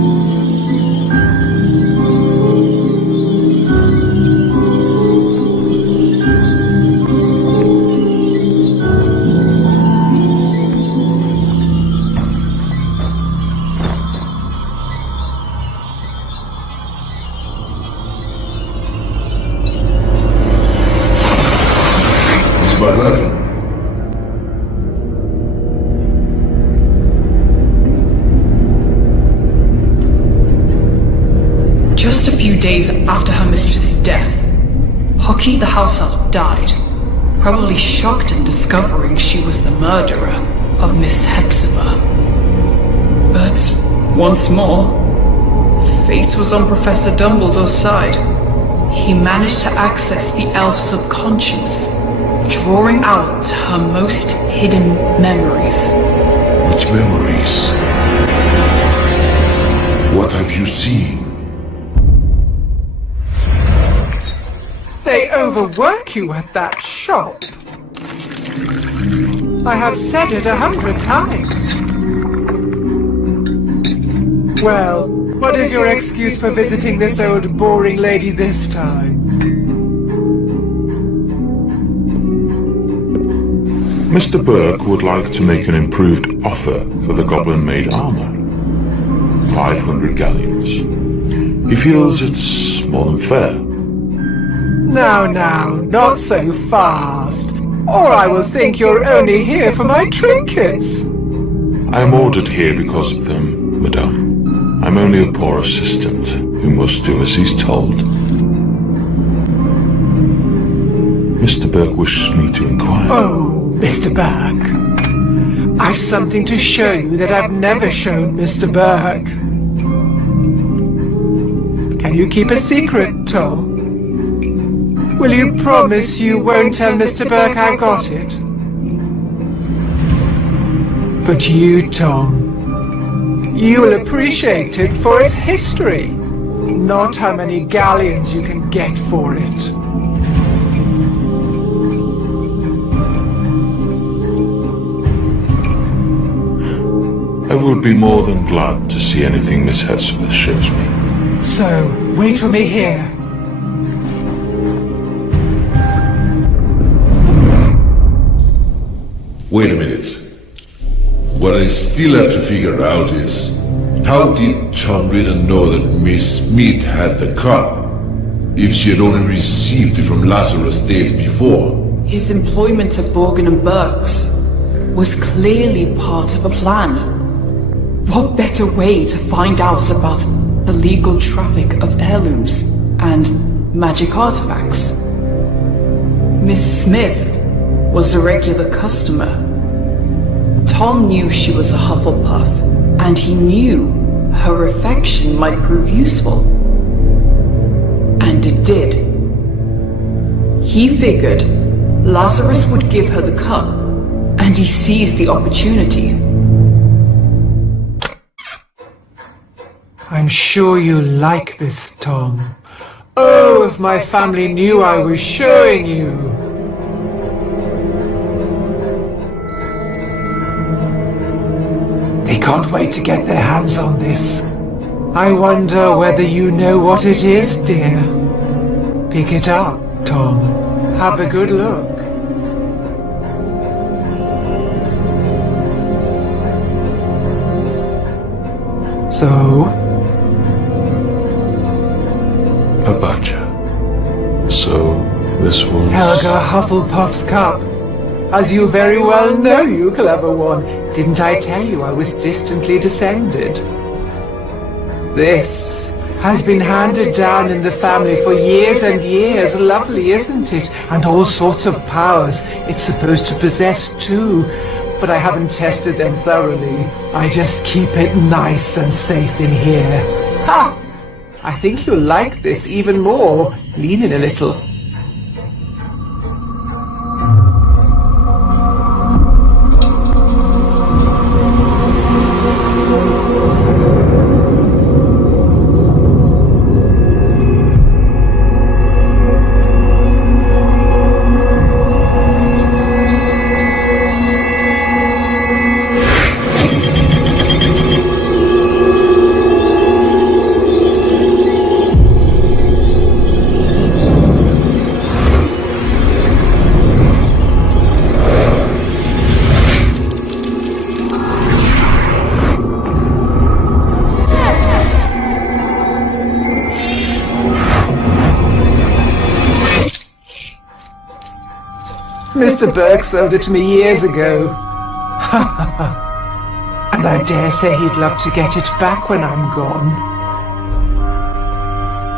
Just a few days after her mistress's death, Hockey the house elf died, probably shocked in discovering she was the murderer of Miss Hepzibah. But once more, fate was on Professor Dumbledore's side. He managed to access the elf's subconscious, drawing out her most hidden memories. Which memories? What have you seen? They overwork you at that shop. I have said it 100 times. Well, what is your excuse for visiting this old boring lady this time? Mr. Burke would like to make an improved offer for the goblin-made armor. 500 galleons. He feels it's more than fair. Now, not so fast, or I will think you're only here for my trinkets. I am ordered here because of them, madame. I'm only a poor assistant who must do as he's told. Mr. Burke wishes me to inquire. Oh, Mr. Burke. I've something to show you that I've never shown Mr. Burke. Can you keep a secret, Tom? Will you promise you won't tell Mr. Burke I got it? But you, Tom, you'll appreciate it for its history, not how many galleons you can get for it. I would be more than glad to see anything Miss Hepzibah shows me. So, wait for me here. Wait a minute. What I still have to figure out is, how did John Ritter know that Miss Smith had the cup, if she had only received it from Lazarus days before? His employment at Borgin and Burke's was clearly part of a plan. What better way to find out about the legal traffic of heirlooms and magic artifacts? Miss Smith was a regular customer. Tom knew she was a Hufflepuff, and he knew her affection might prove useful. And it did. He figured Lazarus would give her the cup, and he seized the opportunity. I'm sure you like this, Tom. Oh, if my family knew I was showing you. They can't wait to get their hands on this. I wonder whether you know what it is, dear. Pick it up, Tom. Have a good look. So? A badger. So, this was... Helga Hufflepuff's cup. As you very well know, you clever one. Didn't I tell you I was distantly descended? This has been handed down in the family for years and years. Lovely, isn't it? And all sorts of powers it's supposed to possess too. But I haven't tested them thoroughly. I just keep it nice and safe in here. Ha! I think you'll like this even more. Lean in a little. Mr. Burke sold it to me years ago. And I dare say he'd love to get it back when I'm gone.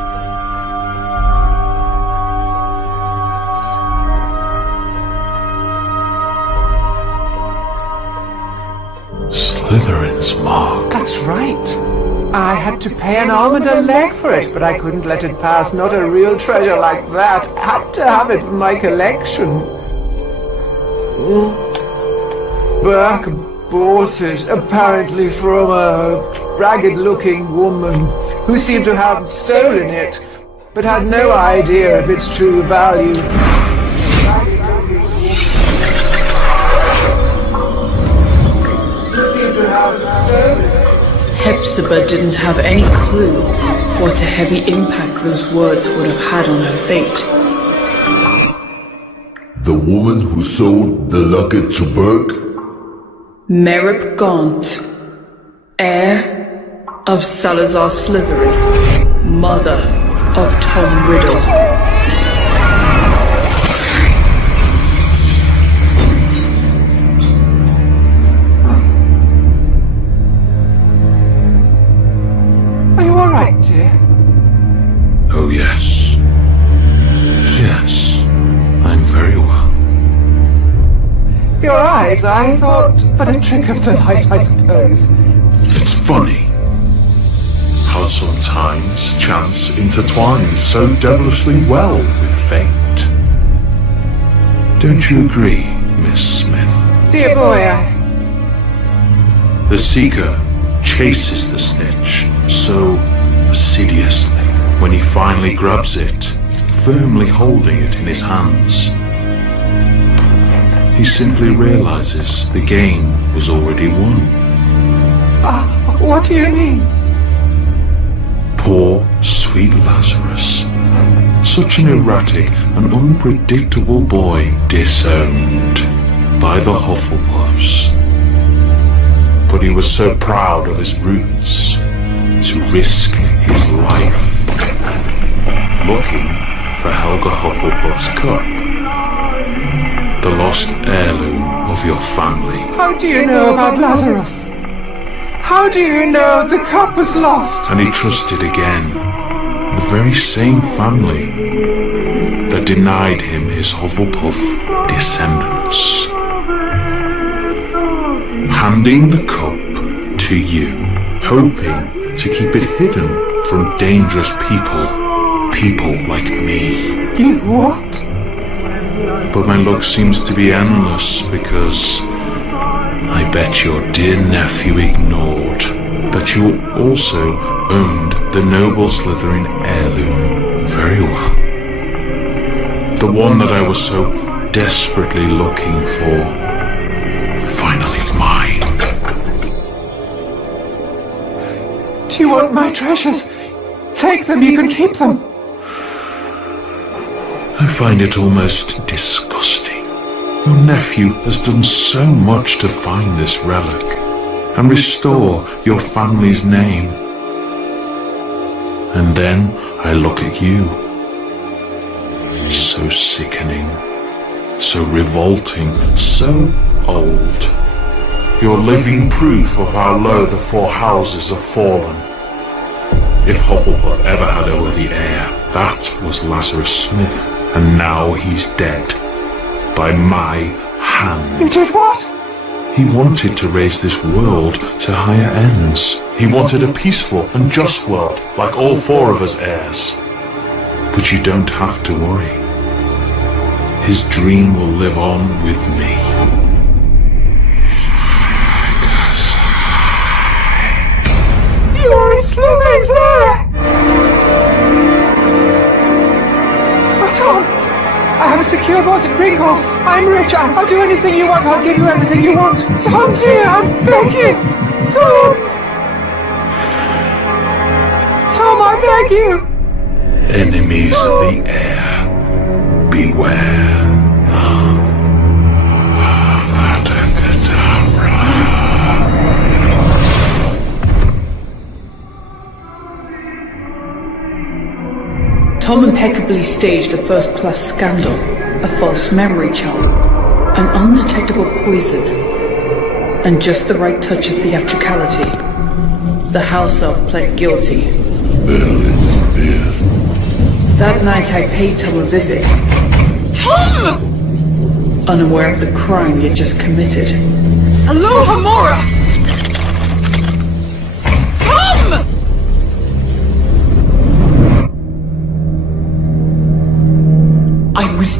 Slytherin's mark. That's right. I had to pay an arm and a leg for it, but I couldn't let it pass. Not a real treasure like that. I had to have it for my collection. Burke bought it, apparently from a ragged-looking woman who seemed to have stolen it, but had no idea of its true value. Hepzibah didn't have any clue what a heavy impact those words would have had on her fate. The woman who sold the locket to Burke? Merip Gaunt, heir of Salazar Slytherin, mother of Tom Riddle. Are you all right, dear? Oh, yes. Yes, I'm very well. Your eyes, I thought, but a trick of the light, I suppose. It's funny how sometimes chance intertwines so devilishly well with fate. Don't you agree, Miss Smith? Dear boy, The Seeker chases the snitch so assiduously when he finally grabs it, firmly holding it in his hands. He simply realizes the game was already won. What do you mean? Poor, sweet Lazarus. Such an erratic and unpredictable boy disowned by the Hufflepuffs. But he was so proud of his roots to risk his life looking for Helga Hufflepuff's cup. The lost heirloom of your family. How do you know about Lazarus? How do you know the cup was lost? And he trusted again the very same family that denied him his Hufflepuff descendants. Handing the cup to you, hoping to keep it hidden from dangerous people like me. You what? But my luck seems to be endless because I bet your dear nephew ignored that you also owned the noble Slytherin heirloom very well. The one that I was so desperately looking for, finally mine. Do you want my treasures? Take them, you can keep them. I find it almost disgusting. Your nephew has done so much to find this relic and restore your family's name. And then I look at you. So sickening, so revolting, so old. You're living proof of how low the four houses have fallen. If Hufflepuff ever had a worthy heir, that was Lazarus Smith, and now he's dead. By my hand. You did what? He wanted to raise this world to higher ends. He wanted a peaceful and just world, like all four of us heirs. But you don't have to worry. His dream will live on with me. You are a Slytherin's heir! But Tom, I have a secure vault at Gringotts. I'm rich. I'll do anything you want. I'll give you everything you want. Tom, dear, I'm begging. Tom! Tom, I beg you. Enemies of the air, beware. Avada Kedavra. Tom impeccably staged a first-class scandal, a false memory charm, an undetectable poison, and just the right touch of theatricality. The house elf pled guilty. That night I paid Tom a visit. Tom! Unaware of the crime he had just committed. Alohomora!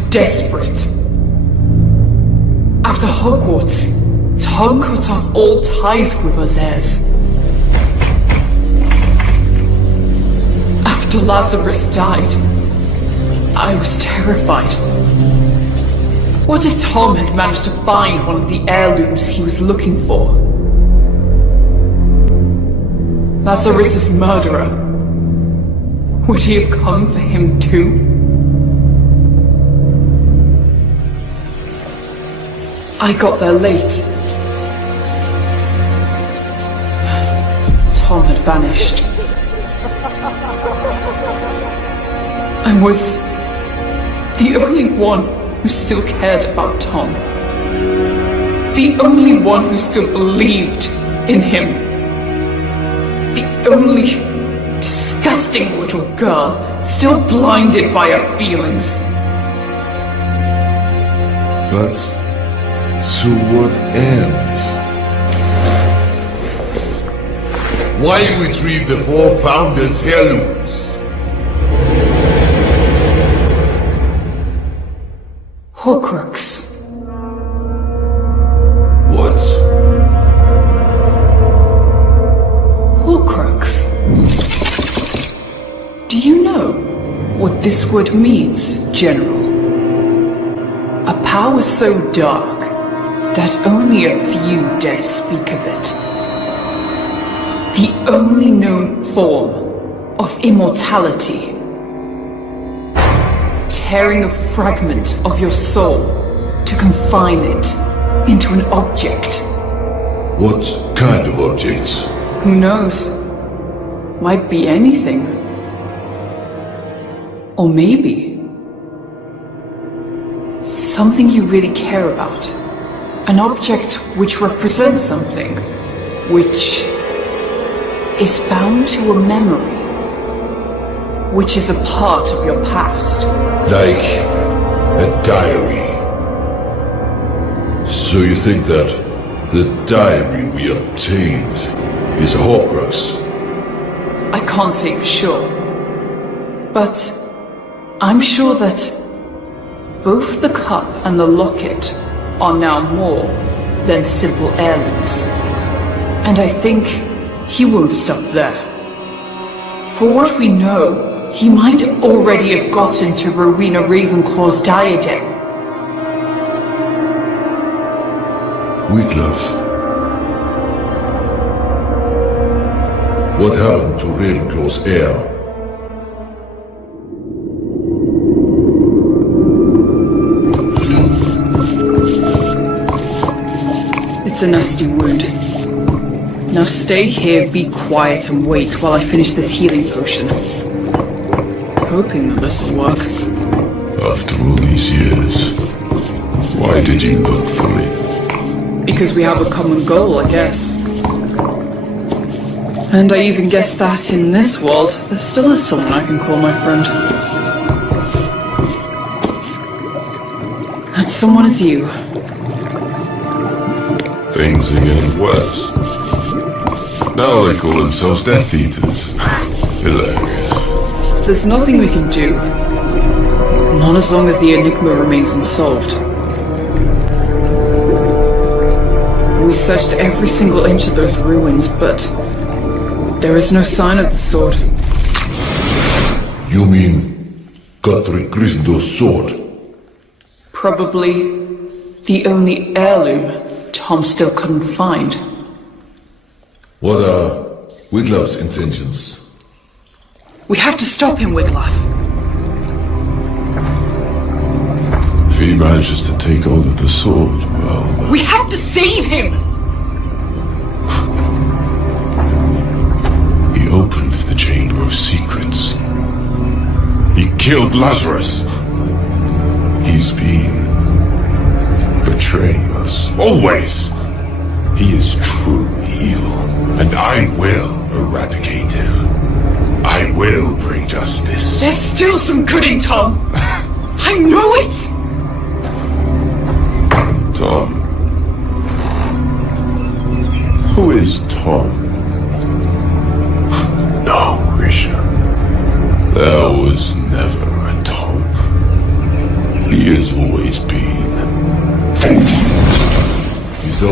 desperate. After Hogwarts, Tom cut off all ties with us heirs. After Lazarus died, I was terrified. What if Tom had managed to find one of the heirlooms he was looking for? Lazarus's murderer. Would he have come for him too? I got there late. Tom had vanished. I was the only one who still cared about Tom. The only one who still believed in him. The only disgusting little girl still blinded by her feelings. But to what end? Why retrieve the four founders' heirlooms? Horcrux. What? Horcrux. Do you know what this word means, General? A power so dark that only a few dare speak of it. The only known form of immortality. Tearing a fragment of your soul to confine it into an object. What kind of object? Who knows? Might be anything. Or maybe something you really care about. An object which represents something, which is bound to a memory, which is a part of your past. Like a diary. So you think that the diary we obtained is a Horcrux? I can't say for sure, but I'm sure that both the cup and the locket are now more than simple heirlooms. And I think he won't stop there. For what we know, he might already have gotten to Rowena Ravenclaw's diadem. Wiglaf. What happened to Ravenclaw's heir? It's a nasty wound. Now stay here, be quiet, and wait while I finish this healing potion. Hoping that this will work. After all these years, why did you look for me? Because we have a common goal, I guess. And I even guess that in this world, there still is someone I can call my friend. That someone is you. Things are getting worse. Now they call themselves Death Eaters. Hilarious. There's nothing we can do. Not as long as the enigma remains unsolved. We searched every single inch of those ruins, but there is no sign of the sword. You mean Godric Gryffindor's sword? Probably the only heirloom Tom still couldn't find. What are Wiglaf's intentions? We have to stop him, Wiglaf. If he manages to take hold of the sword, well... We have to save him! He opened the Chamber of Secrets. He killed Lazarus. He's been betraying us. Always! He is truly evil, and I will eradicate him. I will bring justice. There's still some good in Tom. I know it! Tom. Who is Tom? No, Risha. There was never a Tom. He is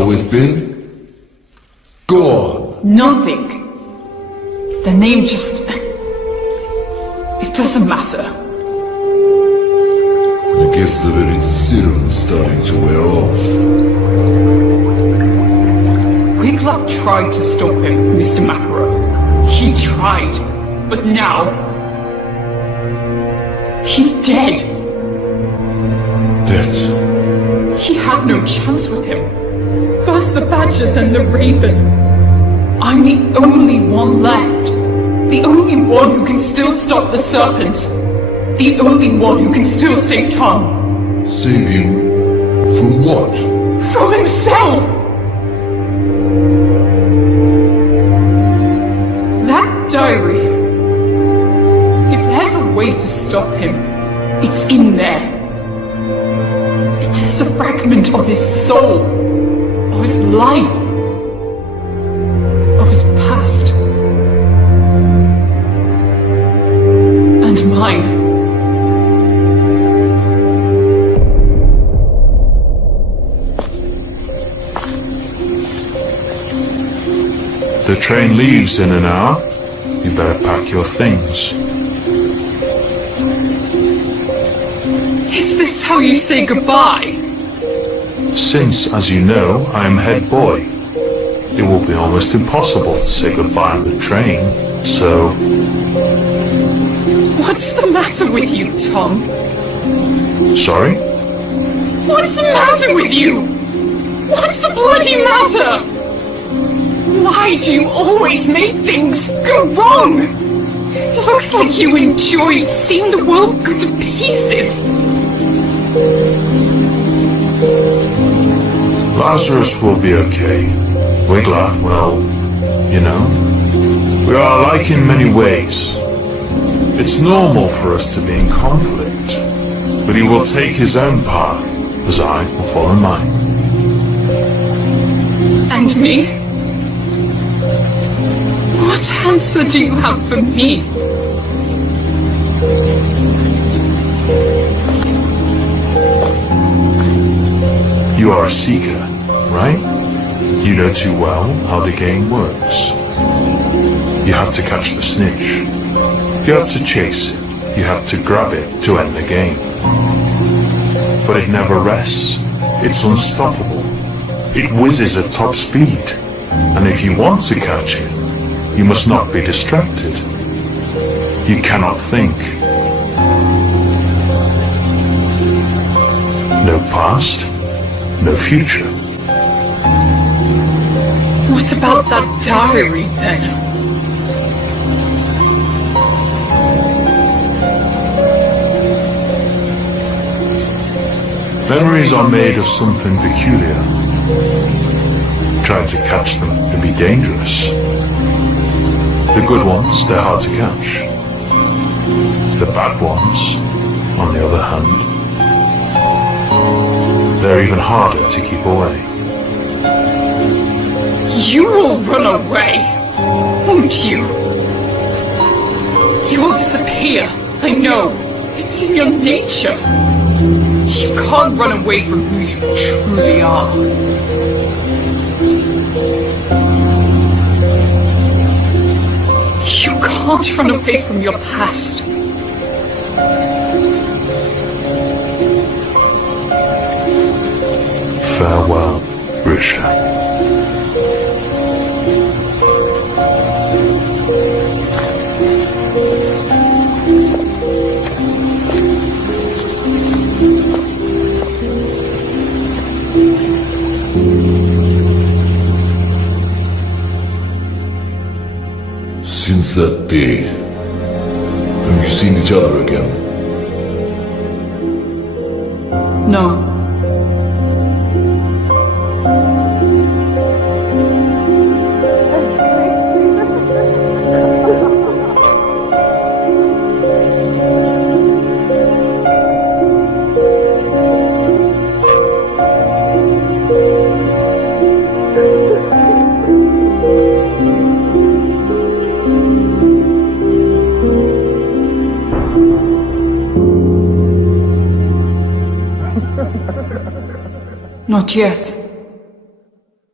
always been? Go on. Nothing. The name just... It doesn't matter. I guess the very serum's starting to wear off. Wiglaf tried to stop him, Mr. Makarov. He tried, but now... He's dead. Dead? He had no chance with him. First the Badger, then the Raven. I'm the only one left. The only one who can still stop the Serpent. The only one who can still save Tom. Save him? From what? From himself! That diary. If there's a way to stop him, it's in there. It is a fragment of his soul, of his life, of his past. And mine. The train leaves in an hour. You better pack your things. Is this how you say goodbye? Since, as you know, I am head boy, it will be almost impossible to say goodbye on the train, so... What's the matter with you, Tom? Sorry? What's the matter with you? What's the bloody matter? Why do you always make things go wrong? It looks like you enjoy seeing the world go to pieces. Lazarus will be okay. Wiglaf, well, you know, we are alike in many ways. It's normal for us to be in conflict, but he will take his own path, as I will follow mine. And me? What answer do you have for me? You are a seeker, right? You know too well how the game works. You have to catch the snitch. You have to chase it. You have to grab it to end the game. But it never rests. It's unstoppable. It whizzes at top speed. And if you want to catch it, you must not be distracted. You cannot think. No past, no future. What about that diary, then? Memories are made of something peculiar. Trying to catch them can be dangerous. The good ones, they're hard to catch. The bad ones, on the other hand, they're even harder to keep away. You will run away, won't you? You will disappear, I know. It's in your nature. You can't run away from who you truly are. You can't run away from your past. Farewell, Grisha. Since that day, have you seen each other again? No. Not yet.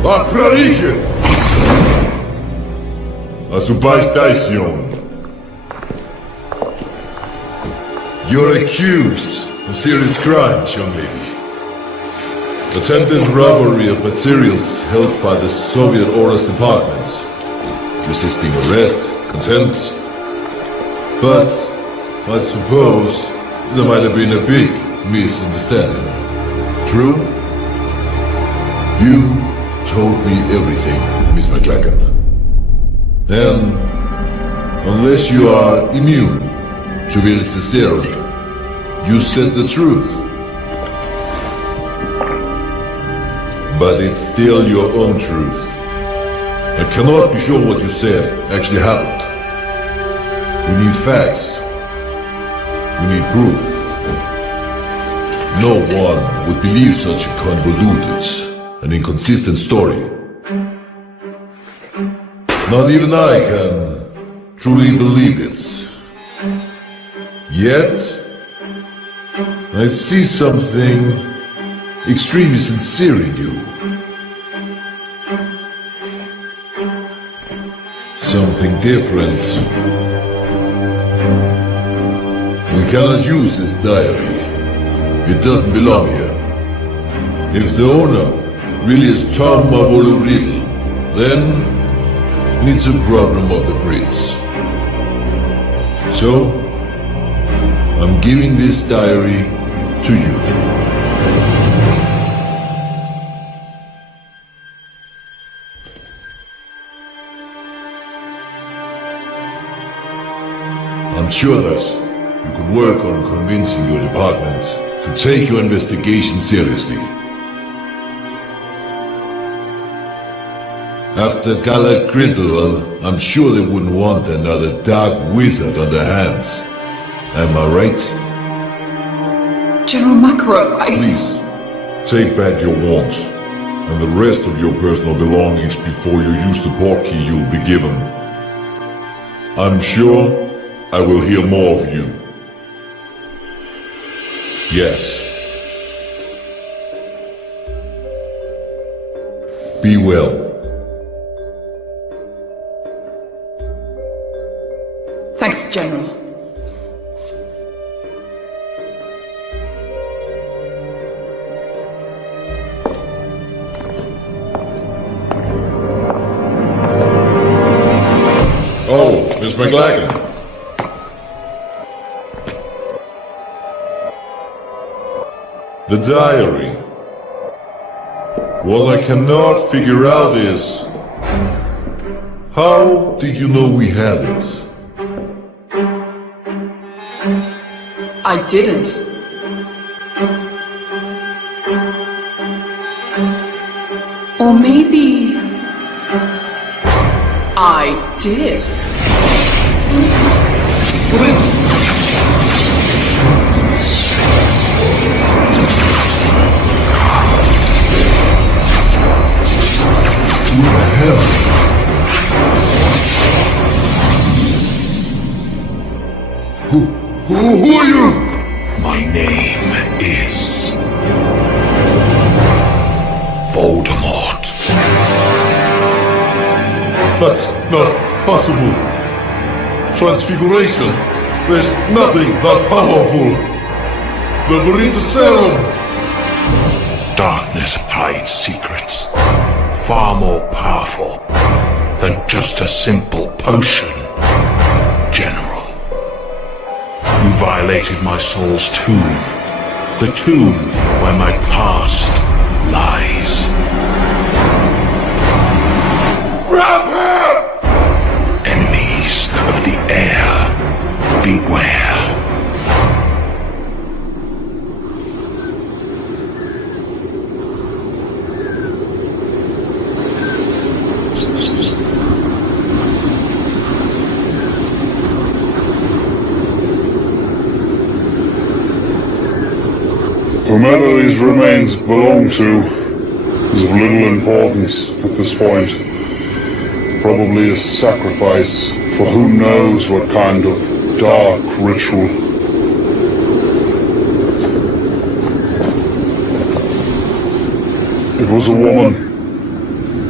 Acrarige! A subestación. You're accused of serious crimes, young lady. Attempted robbery of materials held by the Soviet Orders departments. Resisting arrest, contempt. But I suppose there might have been a big misunderstanding. True? You told me everything, Miss McLachlan. And unless you are immune to Viltecero, you said the truth. But it's still your own truth. I cannot be sure what you said actually happened. We need facts. We need proof. No one would believe such a convoluted and inconsistent story. Not even I can truly believe it. Yet, I see something extremely sincere in you. Something different. We cannot use this diary. It doesn't belong here. If the owner really is Tom Mavoluril, then it's a problem of the Brits. So, I'm giving this diary to you. I'm sure that you could work on convincing your department to take your investigation seriously. After Gala Grindelwald, I'm sure they wouldn't want another dark wizard on their hands. Am I right? General Macro, Please, take back your wand and the rest of your personal belongings before you use the portkey you'll be given. I'm sure I will hear more of you. Yes. Be well. Thanks, General. Oh, Miss McLachlan. The diary. What I cannot figure out is, how did you know we had it? I didn't. Or maybe I did. Who the hell? Who are you? My name is Voldemort. That's not possible. Transfiguration. There's nothing that powerful. The Veritaserum. Darkness hides secrets far more powerful than just a simple potion, General. You violated my soul's tomb. The tomb where my past lies. Grab her! Enemies of the air, beware. Whomever these remains belong to is of little importance at this point. Probably a sacrifice for who knows what kind of dark ritual. It was a woman,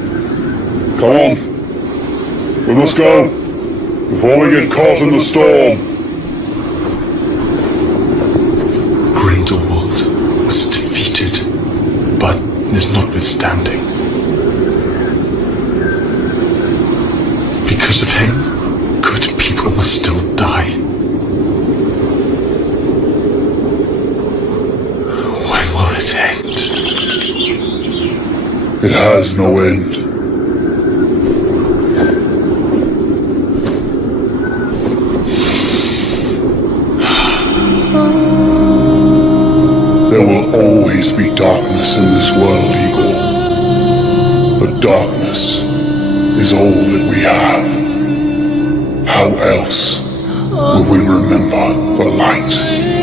Come on. We must go, before we get caught in the storm. Grindelwald was defeated, but this notwithstanding, because of him, good people must still die. When will it end? It has no end. There will always be darkness in this world, Igor. But darkness is all that we have. How else will we remember the light?